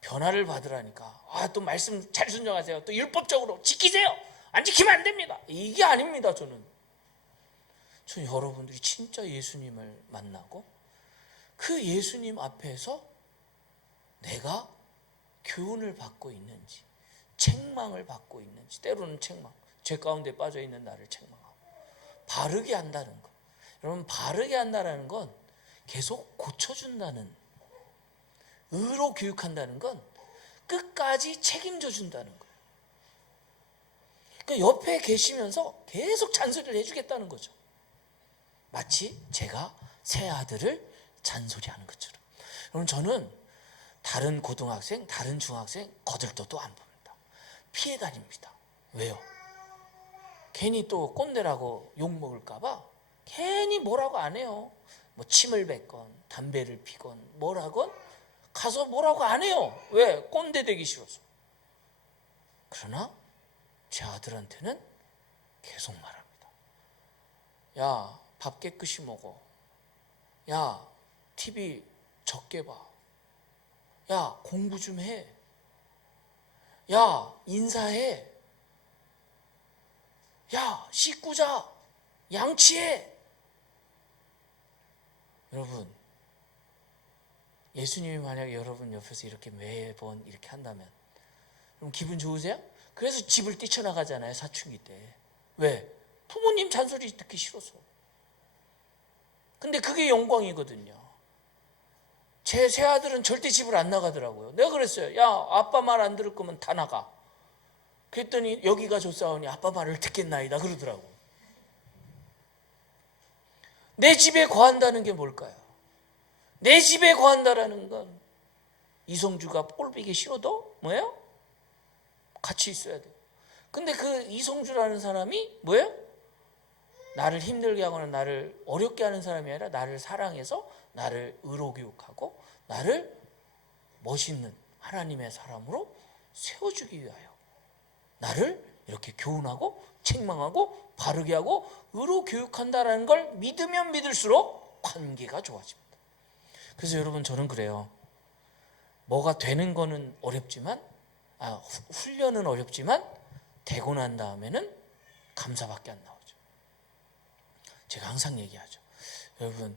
변화를 받으라니까 또 말씀 잘 순종하세요. 또 율법적으로 지키세요. 안 지키면 안 됩니다. 이게 아닙니다. 저는 여러분들이 진짜 예수님을 만나고 그 예수님 앞에서 내가 교훈을 받고 있는지, 책망을 받고 있는지, 때로는 책망, 죄 가운데 빠져있는 나를 책망하고 바르게 한다는 것. 여러분, 바르게 한다는 건 계속 고쳐준다는, 의로 교육한다는 건 끝까지 책임져 준다는 거예요. 그러니까 옆에 계시면서 계속 잔소리를 해주겠다는 거죠. 마치 제가 새 아들을 잔소리하는 것처럼. 여러분, 저는 다른 고등학생, 다른 중학생 거들떠도 안 봅니다. 피해 다닙니다. 왜요? 괜히 또 꼰대라고 욕먹을까 봐 괜히 뭐라고 안 해요. 뭐 침을 뱉건 담배를 피건 뭐라건 가서 뭐라고 안 해요. 왜? 꼰대 되기 싫어서. 그러나 제 아들한테는 계속 말합니다. 야, 밥 깨끗이 먹어. 야, TV 적게 봐. 야, 공부 좀 해. 야, 인사해. 야, 씻고 자. 양치해. 여러분, 예수님이 만약에 여러분 옆에서 이렇게 매번 이렇게 한다면 그럼 기분 좋으세요? 그래서 집을 뛰쳐나가잖아요, 사춘기 때. 왜? 부모님 잔소리 듣기 싫어서. 근데 그게 영광이거든요. 제 새아들은 절대 집을 안 나가더라고요. 내가 그랬어요. 야, 아빠 말 안 들을 거면 다 나가. 그랬더니 여기가 좋사오니 아빠 말을 듣겠나이다 그러더라고. 내 집에 거한다는 게 뭘까요? 내 집에 거한다라는 건 이성주가 꼴보기 싫어도 뭐예요? 같이 있어야 돼요. 근데 그 이성주라는 사람이 뭐예요? 나를 힘들게 하거나 나를 어렵게 하는 사람이 아니라 나를 사랑해서 나를 의로 교육하고 나를 멋있는 하나님의 사람으로 세워주기 위하여 나를 이렇게 교훈하고 책망하고 바르게 하고 의로 교육한다라는 걸 믿으면 믿을수록 관계가 좋아집니다. 그래서 여러분 저는 그래요. 뭐가 되는 거는 어렵지만 훈련은 어렵지만 되고 난 다음에는 감사밖에 안 나오죠. 제가 항상 얘기하죠. 여러분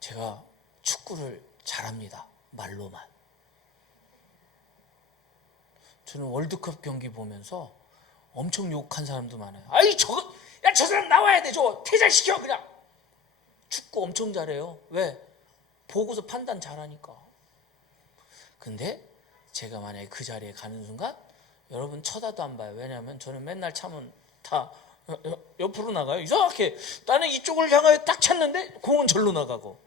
제가 축구를 잘합니다. 말로만. 저는 월드컵 경기 보면서 엄청 욕한 사람도 많아요. 아이 저거 야 저 사람 나와야 돼. 저거 퇴장시켜 그냥. 축구 엄청 잘해요. 왜? 보고서 판단 잘하니까. 근데 제가 만약에 그 자리에 가는 순간 여러분 쳐다도 안 봐요. 왜냐하면 저는 맨날 차면 다 옆으로 나가요. 이상하게 나는 이쪽을 향하여 딱 찼는데 공은 절로 나가고.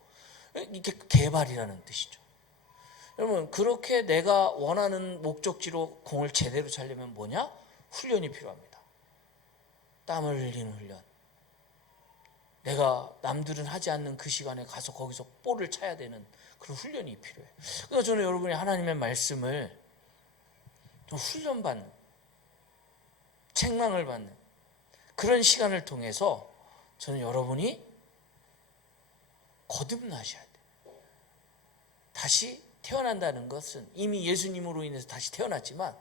이게 개발이라는 뜻이죠. 여러분 그렇게 내가 원하는 목적지로 공을 제대로 차려면 뭐냐? 훈련이 필요합니다. 땀을 흘리는 훈련. 내가 남들은 하지 않는 그 시간에 가서 거기서 볼을 차야 되는 그런 훈련이 필요해요. 그래서 저는 여러분이 하나님의 말씀을 좀 훈련받는, 책망을 받는 그런 시간을 통해서 저는 여러분이 거듭나셔야 돼요. 다시 태어난다는 것은 이미 예수님으로 인해서 다시 태어났지만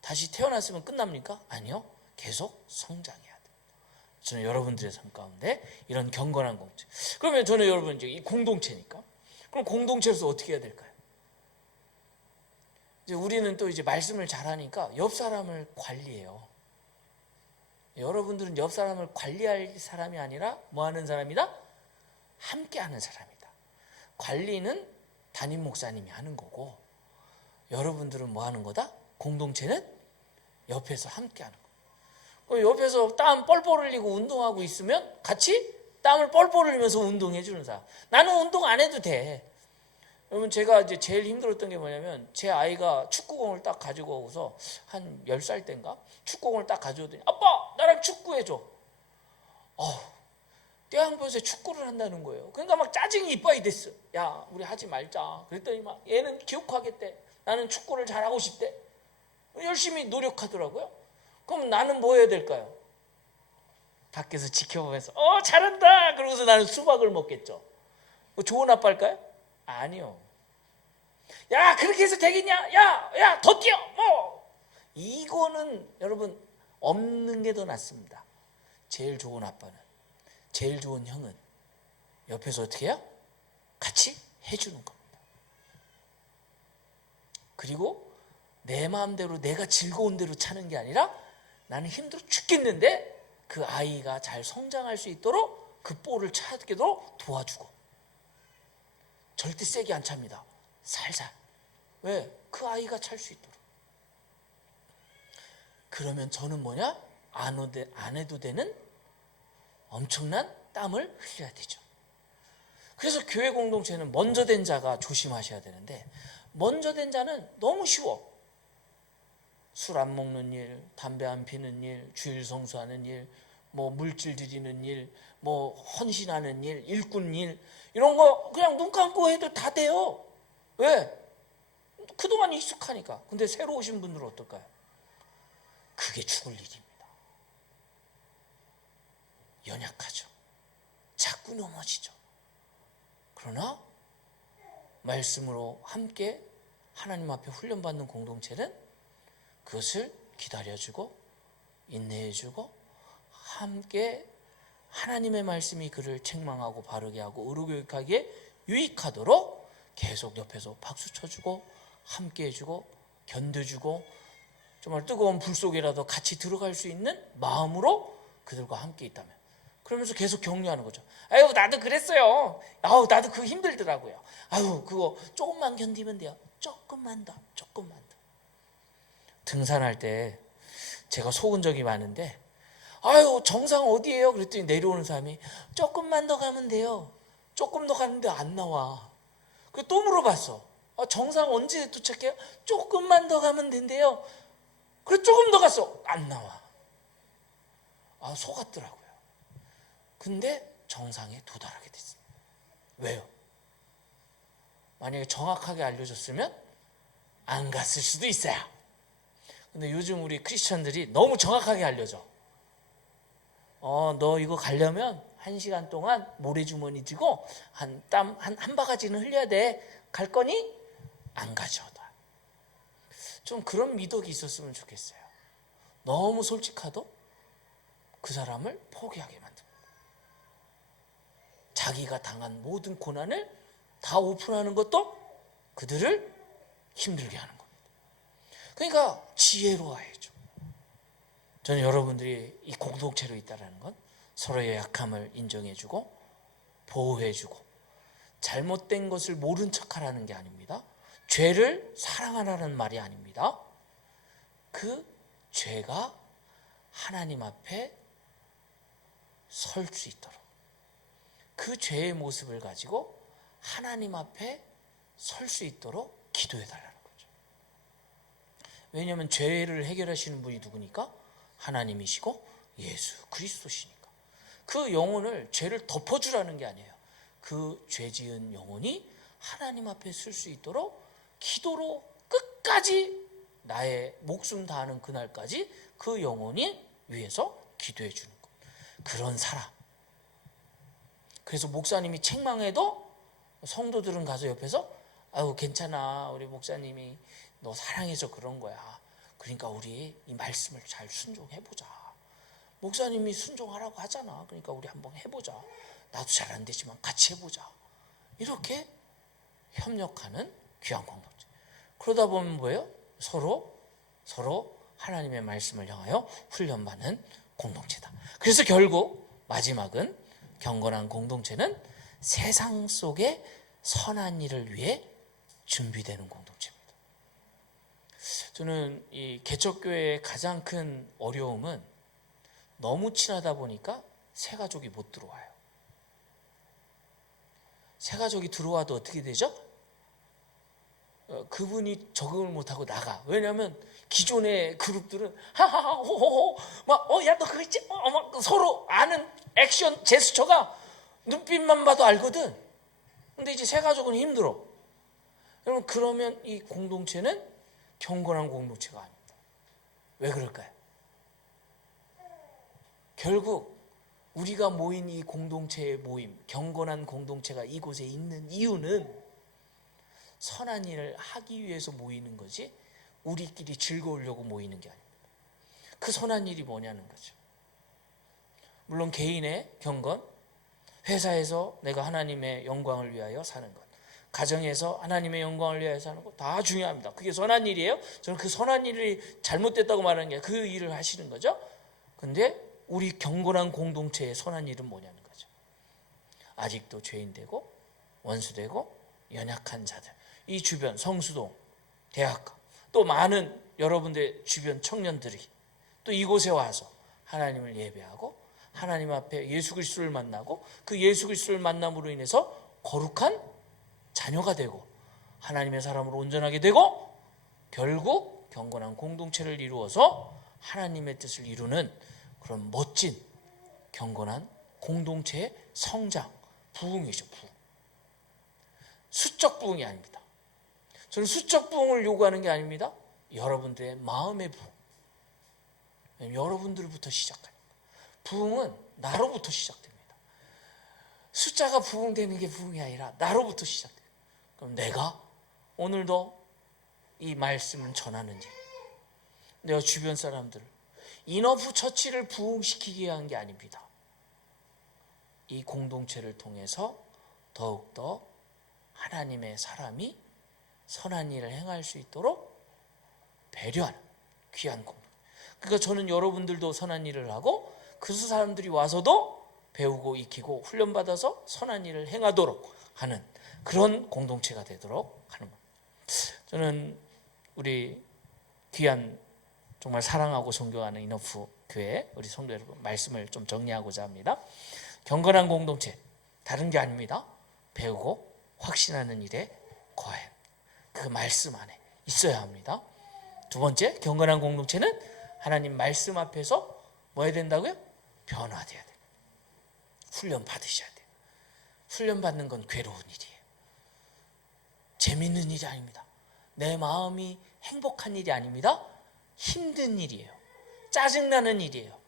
다시 태어났으면 끝납니까? 아니요. 계속 성장해야 돼요. 저는 여러분들의 삶 가운데 이런 경건한 공동체. 그러면 저는 여러분 이제 이 공동체니까. 그럼 공동체에서 어떻게 해야 될까요? 이제 우리는 또 이제 말씀을 잘하니까 옆 사람을 관리해요. 여러분들은 옆 사람을 관리할 사람이 아니라 뭐 하는 사람이다? 함께 하는 사람이다. 관리는 담임 목사님이 하는 거고 여러분들은 뭐 하는 거다? 공동체는 옆에서 함께 하는 거. 옆에서 땀 뻘뻘 흘리고 운동하고 있으면 같이 땀을 뻘뻘 흘리면서 운동해 주는 사람. 나는 운동 안 해도 돼. 여러분 제가 이제 제일 힘들었던 게 뭐냐면 제 아이가 축구공을 딱 가지고 오고서 한 10살 때인가 축구공을 딱 가져오더니 아빠 나랑 축구해줘. 태양보에서 축구를 한다는 거예요. 그러니까 막 짜증이 이빠이 됐어. 야 우리 하지 말자. 그랬더니 막 얘는 기억하겠대. 나는 축구를 잘하고 싶대. 열심히 노력하더라고요. 그럼 나는 뭐 해야 될까요? 밖에서 지켜보면서 잘한다. 그러고서 나는 수박을 먹겠죠. 좋은 아빠일까요? 아니요. 야 그렇게 해서 되겠냐? 야 더 뛰어. 뭐 이거는 여러분 없는 게 더 낫습니다. 제일 좋은 아빠는, 제일 좋은 형은 옆에서 어떻게 해요? 같이 해주는 겁니다. 그리고 내 마음대로 내가 즐거운 대로 차는 게 아니라 나는 힘들어 죽겠는데 그 아이가 잘 성장할 수 있도록 그 볼을 차도록 도와주고 절대 세게 안 찹니다. 살살. 왜? 그 아이가 찰 수 있도록. 그러면 저는 뭐냐? 안 해도 되는 엄청난 땀을 흘려야 되죠. 그래서 교회 공동체는 먼저 된 자가 조심하셔야 되는데 먼저 된 자는 너무 쉬워. 술 안 먹는 일, 담배 안 피는 일, 주일 성수하는 일, 뭐 물질 드리는 일, 뭐 헌신하는 일, 일꾼 일 이런 거 그냥 눈 감고 해도 다 돼요. 왜? 그동안 익숙하니까. 근데 새로 오신 분들은 어떨까요? 그게 죽을 일입니다. 연약하죠. 자꾸 넘어지죠. 그러나 말씀으로 함께 하나님 앞에 훈련받는 공동체는 그것을 기다려주고 인내해주고 함께 하나님의 말씀이 그를 책망하고 바르게 하고 의로교육하기에 유익하도록 계속 옆에서 박수 쳐주고 함께 해주고 견뎌주고 정말 뜨거운 불 속에라도 같이 들어갈 수 있는 마음으로 그들과 함께 있다면 그러면서 계속 격려하는 거죠. 아유, 나도 그랬어요. 아우, 나도 그거 힘들더라고요. 아유, 그거 조금만 견디면 돼요. 조금만 더, 조금만 더. 등산할 때 제가 속은 적이 많은데, 아유, 정상 어디예요? 그랬더니 내려오는 사람이 조금만 더 가면 돼요. 조금 더 가는데 안 나와. 그래서 또 물어봤어. 정상 언제 도착해요? 조금만 더 가면 된대요. 그래, 조금 더 갔어. 안 나와. 속았더라고요. 근데 정상에 도달하게 됐어요. 왜요? 만약에 정확하게 알려줬으면 안 갔을 수도 있어요. 근데 요즘 우리 크리스천들이 너무 정확하게 알려줘. 너 이거 가려면 1시간 동안 모래주머니 쥐고 한 바가지는 흘려야 돼. 갈 거니? 안 가죠. 좀 그런 미덕이 있었으면 좋겠어요. 너무 솔직하도 그 사람을 포기하게 만듭니다. 자기가 당한 모든 고난을 다 오픈하는 것도 그들을 힘들게 하는 겁니다. 그러니까 지혜로워야죠. 저는 여러분들이 이 공동체로 있다는 건 서로의 약함을 인정해주고 보호해주고 잘못된 것을 모른 척하라는 게 아닙니다. 죄를 사랑하라는 말이 아닙니다. 그 죄가 하나님 앞에 설 수 있도록 그 죄의 모습을 가지고 하나님 앞에 설 수 있도록 기도해 달라는 거죠. 왜냐하면 죄를 해결하시는 분이 누구니까? 하나님이시고 예수 그리스도시니까. 그 영혼을 죄를 덮어주라는 게 아니에요. 그 죄 지은 영혼이 하나님 앞에 설 수 있도록 기도로 끝까지 나의 목숨 다하는 그날까지 그 영혼이 위해서 기도해 주는 것. 그런 사람. 그래서 목사님이 책망해도 성도들은 가서 옆에서 아유 괜찮아, 우리 목사님이 너 사랑해서 그런 거야. 그러니까 우리 이 말씀을 잘 순종해보자. 목사님이 순종하라고 하잖아. 그러니까 우리 한번 해보자. 나도 잘 안 되지만 같이 해보자. 이렇게 협력하는 귀한 공동체. 그러다 보면 뭐예요? 서로 하나님의 말씀을 향하여 훈련받는 공동체다. 그래서 결국 마지막은 경건한 공동체는 세상 속의 선한 일을 위해 준비되는 공동체입니다. 저는 이 개척교회의 가장 큰 어려움은 너무 친하다 보니까 새 가족이 못 들어와요. 새 가족이 들어와도 어떻게 되죠? 그분이 적응을 못하고 나가. 왜냐하면 기존의 그룹들은 하하하 호호호 막 야 너 그거 있지? 막 서로 아는 액션 제스처가 눈빛만 봐도 알거든. 근데 이제 새 가족은 힘들어. 여러분, 그러면 이 공동체는 경건한 공동체가 아닙니다. 왜 그럴까요? 결국 우리가 모인 이 공동체의 모임, 경건한 공동체가 이곳에 있는 이유는 선한 일을 하기 위해서 모이는 거지 우리끼리 즐거우려고 모이는 게 아닙니다. 그 선한 일이 뭐냐는 거죠. 물론 개인의 경건, 회사에서 내가 하나님의 영광을 위하여 사는 것, 가정에서 하나님의 영광을 위하여 사는 것 다 중요합니다. 그게 선한 일이에요. 저는 그 선한 일이 잘못됐다고 말하는 게 그 일을 하시는 거죠. 근데 우리 경건한 공동체의 선한 일은 뭐냐는 거죠. 아직도 죄인되고 원수되고 연약한 자들, 이 주변 성수동, 대학가, 또 많은 여러분들 주변 청년들이 또 이곳에 와서 하나님을 예배하고 하나님 앞에 예수 그리스도를 만나고 그 예수 그리스도를 만남으로 인해서 거룩한 자녀가 되고 하나님의 사람으로 온전하게 되고 결국 경건한 공동체를 이루어서 하나님의 뜻을 이루는 그런 멋진 경건한 공동체의 성장, 부흥이죠. 부흥. 수적 부흥이 아닙니다. 저는 수적 부흥을 요구하는 게 아닙니다. 여러분들의 마음의 부흥. 여러분들부터 시작합니다. 부흥은 나로부터 시작됩니다. 숫자가 부흥되는 게 부흥이 아니라 나로부터 시작돼요. 그럼 내가 오늘도 이 말씀을 전하는지, 내가 주변 사람들을 이너프 처치를 부흥시키기 위한 게 아닙니다. 이 공동체를 통해서 더욱더 하나님의 사람이 선한 일을 행할 수 있도록 배려하는 귀한 공동체. 그러니까 저는 여러분들도 선한 일을 하고 그 사람들이 와서도 배우고 익히고 훈련받아서 선한 일을 행하도록 하는 그런 공동체가 되도록 하는 겁니다. 저는 우리 귀한 정말 사랑하고 존경하는 인어프 교회 우리 성도 여러분 말씀을 좀 정리하고자 합니다. 경건한 공동체 다른 게 아닙니다. 배우고 확신하는 일에 거해 그 말씀 안에 있어야 합니다. 두 번째, 경건한 공동체는 하나님 말씀 앞에서 뭐 해야 된다고요? 변화돼야 돼요. 훈련 받으셔야 돼요. 훈련 받는 건 괴로운 일이에요. 재밌는 일이 아닙니다. 내 마음이 행복한 일이 아닙니다. 힘든 일이에요. 짜증나는 일이에요.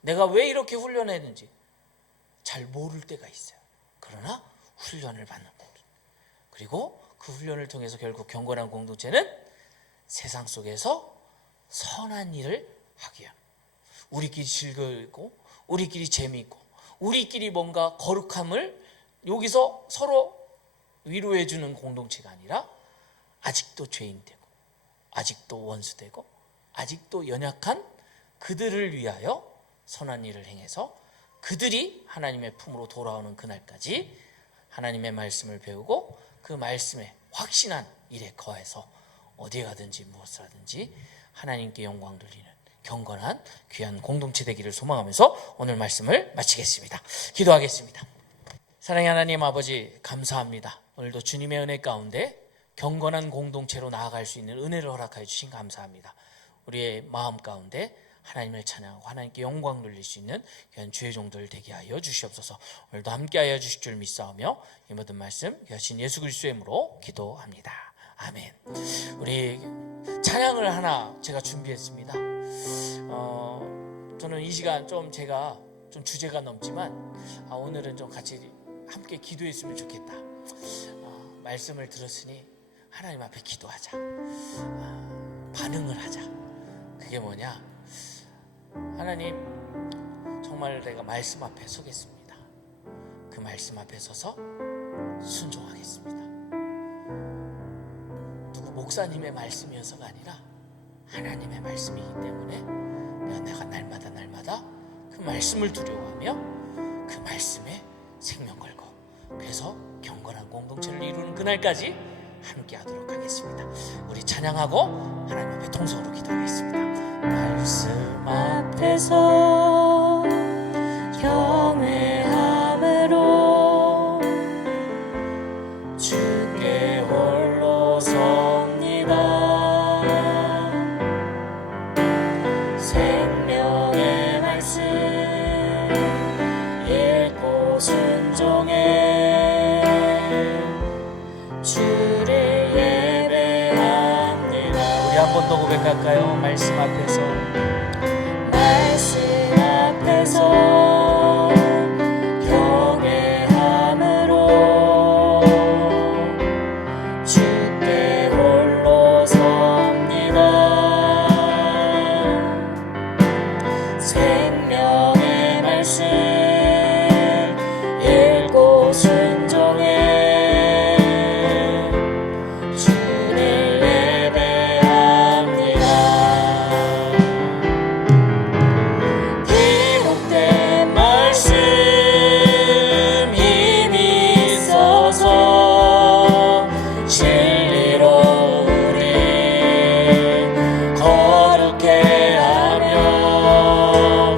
내가 왜 이렇게 훈련했는지 잘 모를 때가 있어요. 그러나 훈련을 받는 거예요. 그리고 그 훈련을 통해서 결국 경건한 공동체는 세상 속에서 선한 일을 하게 합니다. 우리끼리 즐거우고 우리끼리 재미있고 우리끼리 뭔가 거룩함을 여기서 서로 위로해 주는 공동체가 아니라 아직도 죄인되고 아직도 원수되고 아직도 연약한 그들을 위하여 선한 일을 행해서 그들이 하나님의 품으로 돌아오는 그날까지 하나님의 말씀을 배우고 그 말씀에 확신한 일에 거해서 어디에 가든지 무엇을 하든지 하나님께 영광 돌리는 경건한 귀한 공동체 되기를 소망하면서 오늘 말씀을 마치겠습니다. 기도하겠습니다. 사랑의 하나님 아버지 감사합니다. 오늘도 주님의 은혜 가운데 경건한 공동체로 나아갈 수 있는 은혜를 허락하여 주신 감사합니다. 우리의 마음 가운데 하나님을 찬양하고 하나님께 영광 돌릴 수 있는 귀한 주의 종들 되게 하여 주시옵소서. 오늘도 함께하여 주실 줄 믿사오며 이 모든 말씀 여신 예수 그리스도의 이름으로 기도합니다. 아멘. 우리 찬양을 하나 제가 준비했습니다. 저는 이 시간 좀 제가 좀 주제가 넘지만 오늘은 좀 같이 함께 기도했으면 좋겠다. 말씀을 들었으니 하나님 앞에 기도하자. 반응을 하자. 그게 뭐냐? 하나님 정말 내가 말씀 앞에 서겠습니다. 그 말씀 앞에 서서 순종하겠습니다. 누구 목사님의 말씀이어서가 아니라 하나님의 말씀이기 때문에 내가 날마다 그 말씀을 두려워하며 그 말씀에 생명 걸고 그래서 경건한 공동체를 이루는 그날까지 함께 하도록 하겠습니다. 우리 찬양하고 하나님 앞에 통성으로 기도하겠습니다. 말씀 앞에서 경외함으로 주께 홀로 섭니다. 생명의 말씀 읽고 순종해 한 번 더 고백할까요? 말씀 앞에서 경외함으로 주께 홀로 섭니다. 생명의 말씀 읽고 순종해 거룩해 하며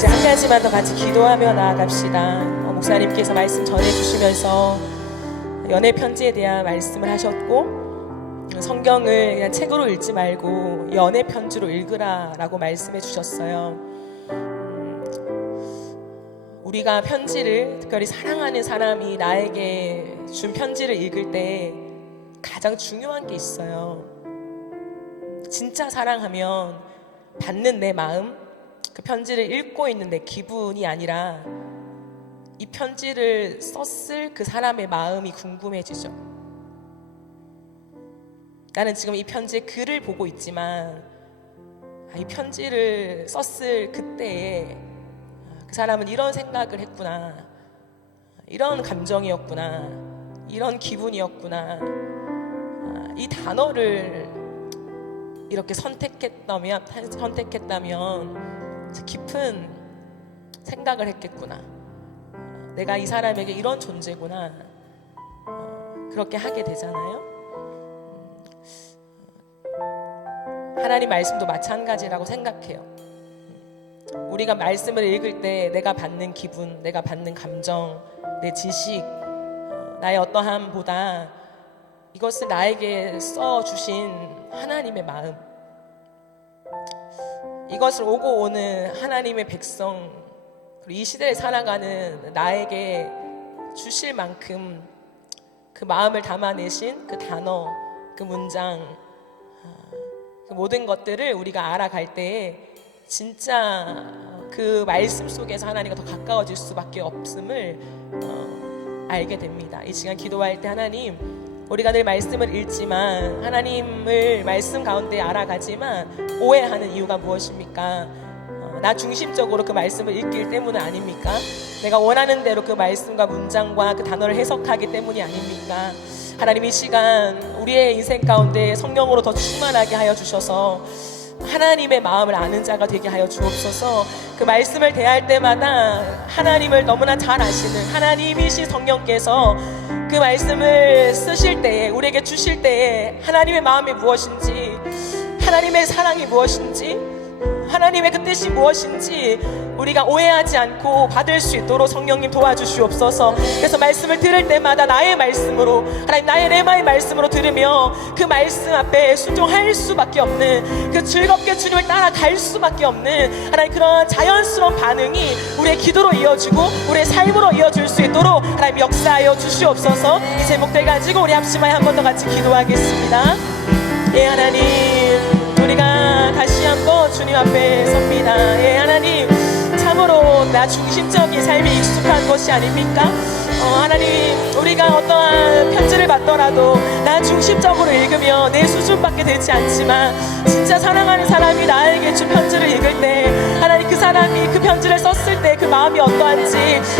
이제 한 가지만 더 같이 기도하며 나아갑시다. 목사님께서 말씀 전해주시면서 연애 편지에 대한 말씀을 하셨고, 성경을 그냥 책으로 읽지 말고 연애 편지로 읽으라 라고 말씀해 주셨어요. 우리가 편지를, 특별히 사랑하는 사람이 나에게 준 편지를 읽을 때 가장 중요한 게 있어요. 진짜 사랑하면 받는 내 마음, 그 편지를 읽고 있는 내 기분이 아니라 이 편지를 썼을 그 사람의 마음이 궁금해지죠. 나는 지금 이 편지의 글을 보고 있지만 이 편지를 썼을 그때에 그 사람은 이런 생각을 했구나, 이런 감정이었구나, 이런 기분이었구나, 이 단어를 이렇게 선택했다면 깊은 생각을 했겠구나, 내가 이 사람에게 이런 존재구나, 그렇게 하게 되잖아요. 하나님 말씀도 마찬가지라고 생각해요. 우리가 말씀을 읽을 때 내가 받는 기분, 내가 받는 감정, 내 지식, 나의 어떠함보다 이것을 나에게 써주신 하나님의 마음, 이것을 오고 오는 하나님의 백성, 그리고 이 시대에 살아가는 나에게 주실 만큼 그 마음을 담아내신 그 단어, 그 문장, 그 모든 것들을 우리가 알아갈 때 진짜 그 말씀 속에서 하나님과 더 가까워질 수밖에 없음을 알게 됩니다. 이 시간 기도할 때 하나님, 우리가 늘 말씀을 읽지만 하나님을 말씀 가운데 알아가지만 오해하는 이유가 무엇입니까? 나 중심적으로 그 말씀을 읽기 때문은 아닙니까? 내가 원하는 대로 그 말씀과 문장과 그 단어를 해석하기 때문이 아닙니까? 하나님, 이 시간 우리의 인생 가운데 성령으로 더 충만하게 하여 주셔서 하나님의 마음을 아는 자가 되게 하여 주옵소서. 그 말씀을 대할 때마다 하나님을 너무나 잘 아시는 하나님이신 성령께서 그 말씀을 쓰실 때에, 우리에게 주실 때에 하나님의 마음이 무엇인지, 하나님의 사랑이 무엇인지, 하나님의 그 뜻이 무엇인지 우리가 오해하지 않고 받을 수 있도록 성령님 도와주시옵소서. 그래서 말씀을 들을 때마다 나의 말씀으로, 하나님 나의 레마의 말씀으로 들으며 그 말씀 앞에 순종할 수밖에 없는, 그 즐겁게 주님을 따라갈 수밖에 없는 하나님 그런 자연스러운 반응이 우리의 기도로 이어지고 우리의 삶으로 이어질 수 있도록 하나님 역사하여 주시옵소서. 이 제목들 가지고 우리 합심하여 한 번 더 같이 기도하겠습니다. 예, 하나님, 우리가 다시 한번 주님 앞에 섭니다. 예, 하나님, 참으로 나 중심적인 삶이 익숙한 것이 아닙니까? 하나님, 우리가 어떠한 편지를 받더라도 나 중심적으로 읽으면 내 수준밖에 되지 않지만 진짜 사랑하는 사람이 나에게 준 편지를 읽을 때 하나님, 그 사람이 그 편지를 썼을 때 그 마음이 어떠한지,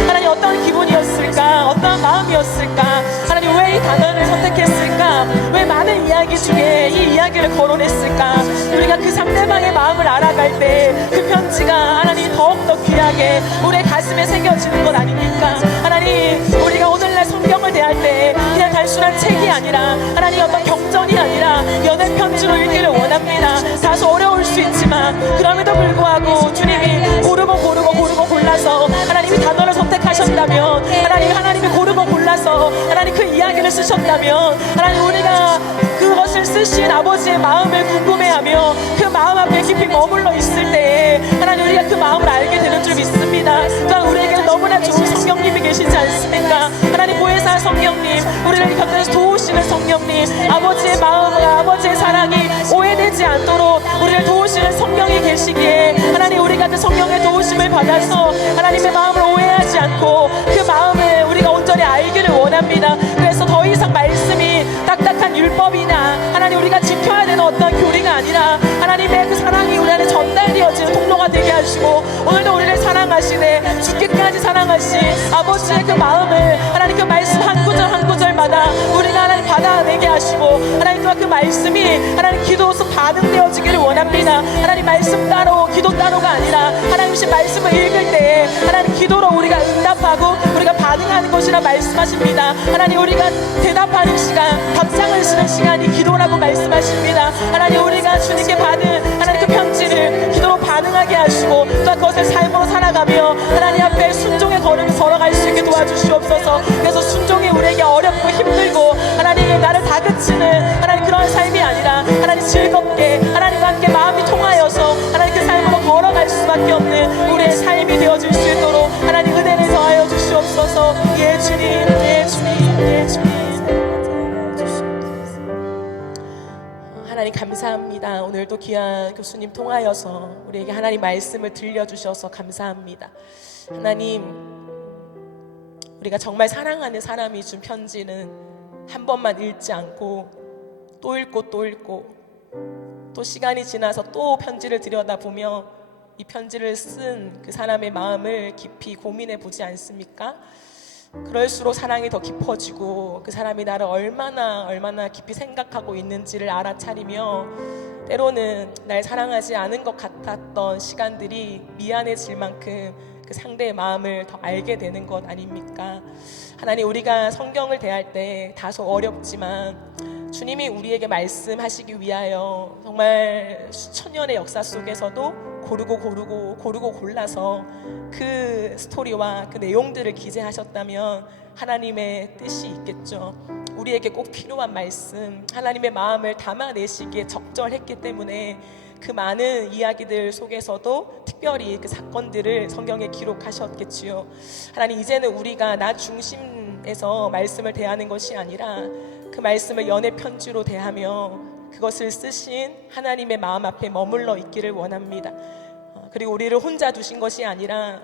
하나님 어떤 기분이었을까, 어떤 마음이었을까, 하나님 왜 이 단어를 선택했을까, 왜 많은 이야기 중에 이 이야기를 거론했을까, 우리가 그 상대방의 마음을 알아갈 때 그 편지가 하나님 더욱더 귀하게 우리의 가슴에 새겨지는 것 아닙니까? 하나님, 우리가 오늘날 성경을 대할 때 그냥 단순한 책이 아니라 하나님 어떤 경전이 아니라 연애 편지로 읽기를 원합니다. 다소 어려울 수 있지만 그럼에도 불구하고 주님이 고르고 골라서 하나님이 단어를 선택하셨다면, 하나님이 고르고 골라서 하나님 그 이야기를 쓰셨다면, 하나님 우리가 그것을 쓰신 아버지의 마음을 궁금해하며 그 마음 앞에 깊이 머물러 있을 때에 하나님 우리가 그 마음을 알게 되는 줄 믿습니다. 또한 우리에게 너무나 좋은 성령님이 계시지 않습니까? 하나님 보혜사 성령님, 우리를 곁에서 도우시는 성령님, 아버지의 마음과 아버지의 사랑이 오해되지 않도록 우리를 도우시는 성령이 계시기에 하나님 우리가 그 성령의 도우심을 받아서 하나님의 마음을 오해하지 않고 그 마음을 우리가 온전히 알기를 원합니다. 그래서 더 이상 말씀이 딱딱한 율법이나 하나님 우리가 지켜야 되는 어떤 교리가 아니라 하나님의 그 사랑이 우리 안에 전달되어지는 통로가 되게 하시고, 오늘도 우리를 사랑하시네 죽기까지 사랑하신 아버지의 그 마음을 하나님 그 말씀 한 구절 한 구절마다 우리가 하나님 받아내게 하시고, 하나님 또한 그 말씀이 하나님 기도로서 반응되어지기를 원합니다. 하나님 말씀 따로 기도 따로가 아니라 하나님의 말씀을 읽을 때에 하나님 기도로 우리가 응답하고 우리가 반응하는 것이라 말씀하십니다. 하나님 우리가 대답하는 시간, 답장을 쓰는 시간이 기도라고 말씀하십니다. 하나님 우리가 주님께 받은 하나님 그 편지를 기도로 반응하게 하시고 또 그것을 삶으로 살아 나아가며 하나님 앞에 순종의 걸음을 걸어갈 수 있게 도와주시옵소서. 그래서 순종이 우리에게 어렵고 힘들고 하나님 나를 다그치는 하나님 그런 삶이 아니라 하나님 즐겁게 하나님과 함께 마음이 통하여서 하나님 그 삶으로 걸어갈 수밖에 없는 우리의 삶이 되어줄 수 있도록 하나님 은혜를 더하여 주시옵소서. 예 주님, 예 주님, 예 주님. 하나님 감사합니다. 오늘도 귀한 교수님 통하여서 우리에게 하나님 말씀을 들려주셔서 감사합니다. 하나님, 우리가 정말 사랑하는 사람이 준 편지는 한 번만 읽지 않고 또 읽고 또 읽고 또 시간이 지나서 또 편지를 들여다보며 이 편지를 쓴 그 사람의 마음을 깊이 고민해 보지 않습니까? 그럴수록 사랑이 더 깊어지고 그 사람이 나를 얼마나 깊이 생각하고 있는지를 알아차리며 때로는 날 사랑하지 않은 것 같았던 시간들이 미안해질 만큼 그 상대의 마음을 더 알게 되는 것 아닙니까? 하나님, 우리가 성경을 대할 때 다소 어렵지만 주님이 우리에게 말씀하시기 위하여 정말 수천 년의 역사 속에서도 고르고 골라서 그 스토리와 그 내용들을 기재하셨다면 하나님의 뜻이 있겠죠. 우리에게 꼭 필요한 말씀, 하나님의 마음을 담아내시기에 적절했기 때문에 그 많은 이야기들 속에서도 특별히 그 사건들을 성경에 기록하셨겠지요. 하나님, 이제는 우리가 나 중심에서 말씀을 대하는 것이 아니라 그 말씀을 연애 편지로 대하며 그것을 쓰신 하나님의 마음 앞에 머물러 있기를 원합니다. 그리고 우리를 혼자 두신 것이 아니라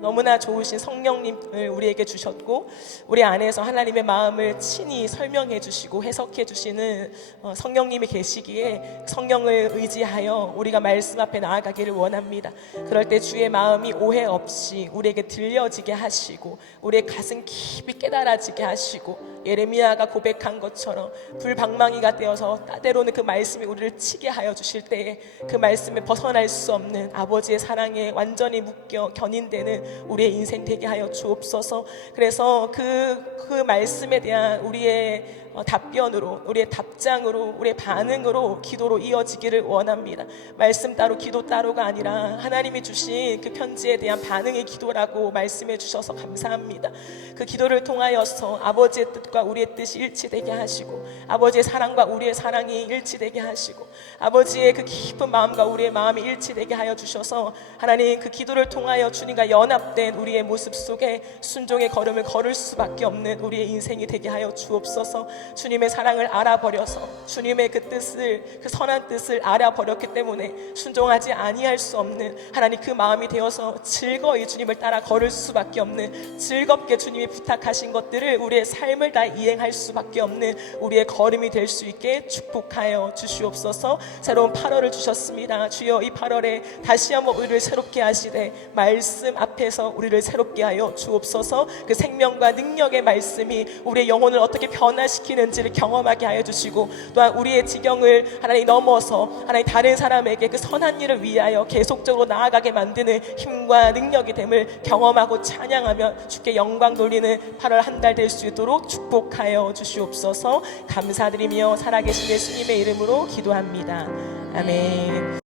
너무나 좋으신 성령님을 우리에게 주셨고 우리 안에서 하나님의 마음을 친히 설명해 주시고 해석해 주시는 성령님이 계시기에 성령을 의지하여 우리가 말씀 앞에 나아가기를 원합니다. 그럴 때 주의 마음이 오해 없이 우리에게 들려지게 하시고 우리의 가슴 깊이 깨달아지게 하시고 예레미야가 고백한 것처럼 불방망이가 되어서 때로는 그 말씀이 우리를 치게 하여 주실 때에 그 말씀에 벗어날 수 없는 아버지의 사랑에 완전히 묶여 견인되는 우리의 인생 되게 하여 주옵소서. 그래서 그 말씀에 대한 우리의 답변으로, 우리의 답장으로, 우리의 반응으로 기도로 이어지기를 원합니다. 말씀 따로 기도 따로가 아니라 하나님이 주신 그 편지에 대한 반응의 기도라고 말씀해 주셔서 감사합니다. 그 기도를 통하여서 아버지의 뜻과 우리의 뜻이 일치되게 하시고 아버지의 사랑과 우리의 사랑이 일치되게 하시고 아버지의 그 깊은 마음과 우리의 마음이 일치되게 하여 주셔서 하나님, 그 기도를 통하여 주님과 연합된 우리의 모습 속에 순종의 걸음을 걸을 수밖에 없는 우리의 인생이 되게 하여 주옵소서. 주님의 사랑을 알아버려서 주님의 그 뜻을, 그 선한 뜻을 알아버렸기 때문에 순종하지 아니할 수 없는 하나님, 그 마음이 되어서 즐거이 주님을 따라 걸을 수밖에 없는, 즐겁게 주님이 부탁하신 것들을 우리의 삶을 다 이행할 수밖에 없는 우리의 걸음이 될 수 있게 축복하여 주시옵소서. 새로운 8월을 주셨습니다. 주여, 이 8월에 다시 한번 우리를 새롭게 하시되 말씀 앞에서 우리를 새롭게 하여 주옵소서. 그 생명과 능력의 말씀이 우리의 영혼을 어떻게 변화시키는지를 경험하게 하여 주시고 또한 우리의 지경을 하나님 넘어서 하나님 다른 사람에게 그 선한 일을 위하여 계속적으로 나아가게 만드는 힘과 능력이 됨을 경험하고 찬양하며 주께 영광 돌리는 8월 한 달 될 수 있도록 축복하여 주시옵소서. 감사드리며 살아계신 예수님의 이름으로 기도합니다. 아멘.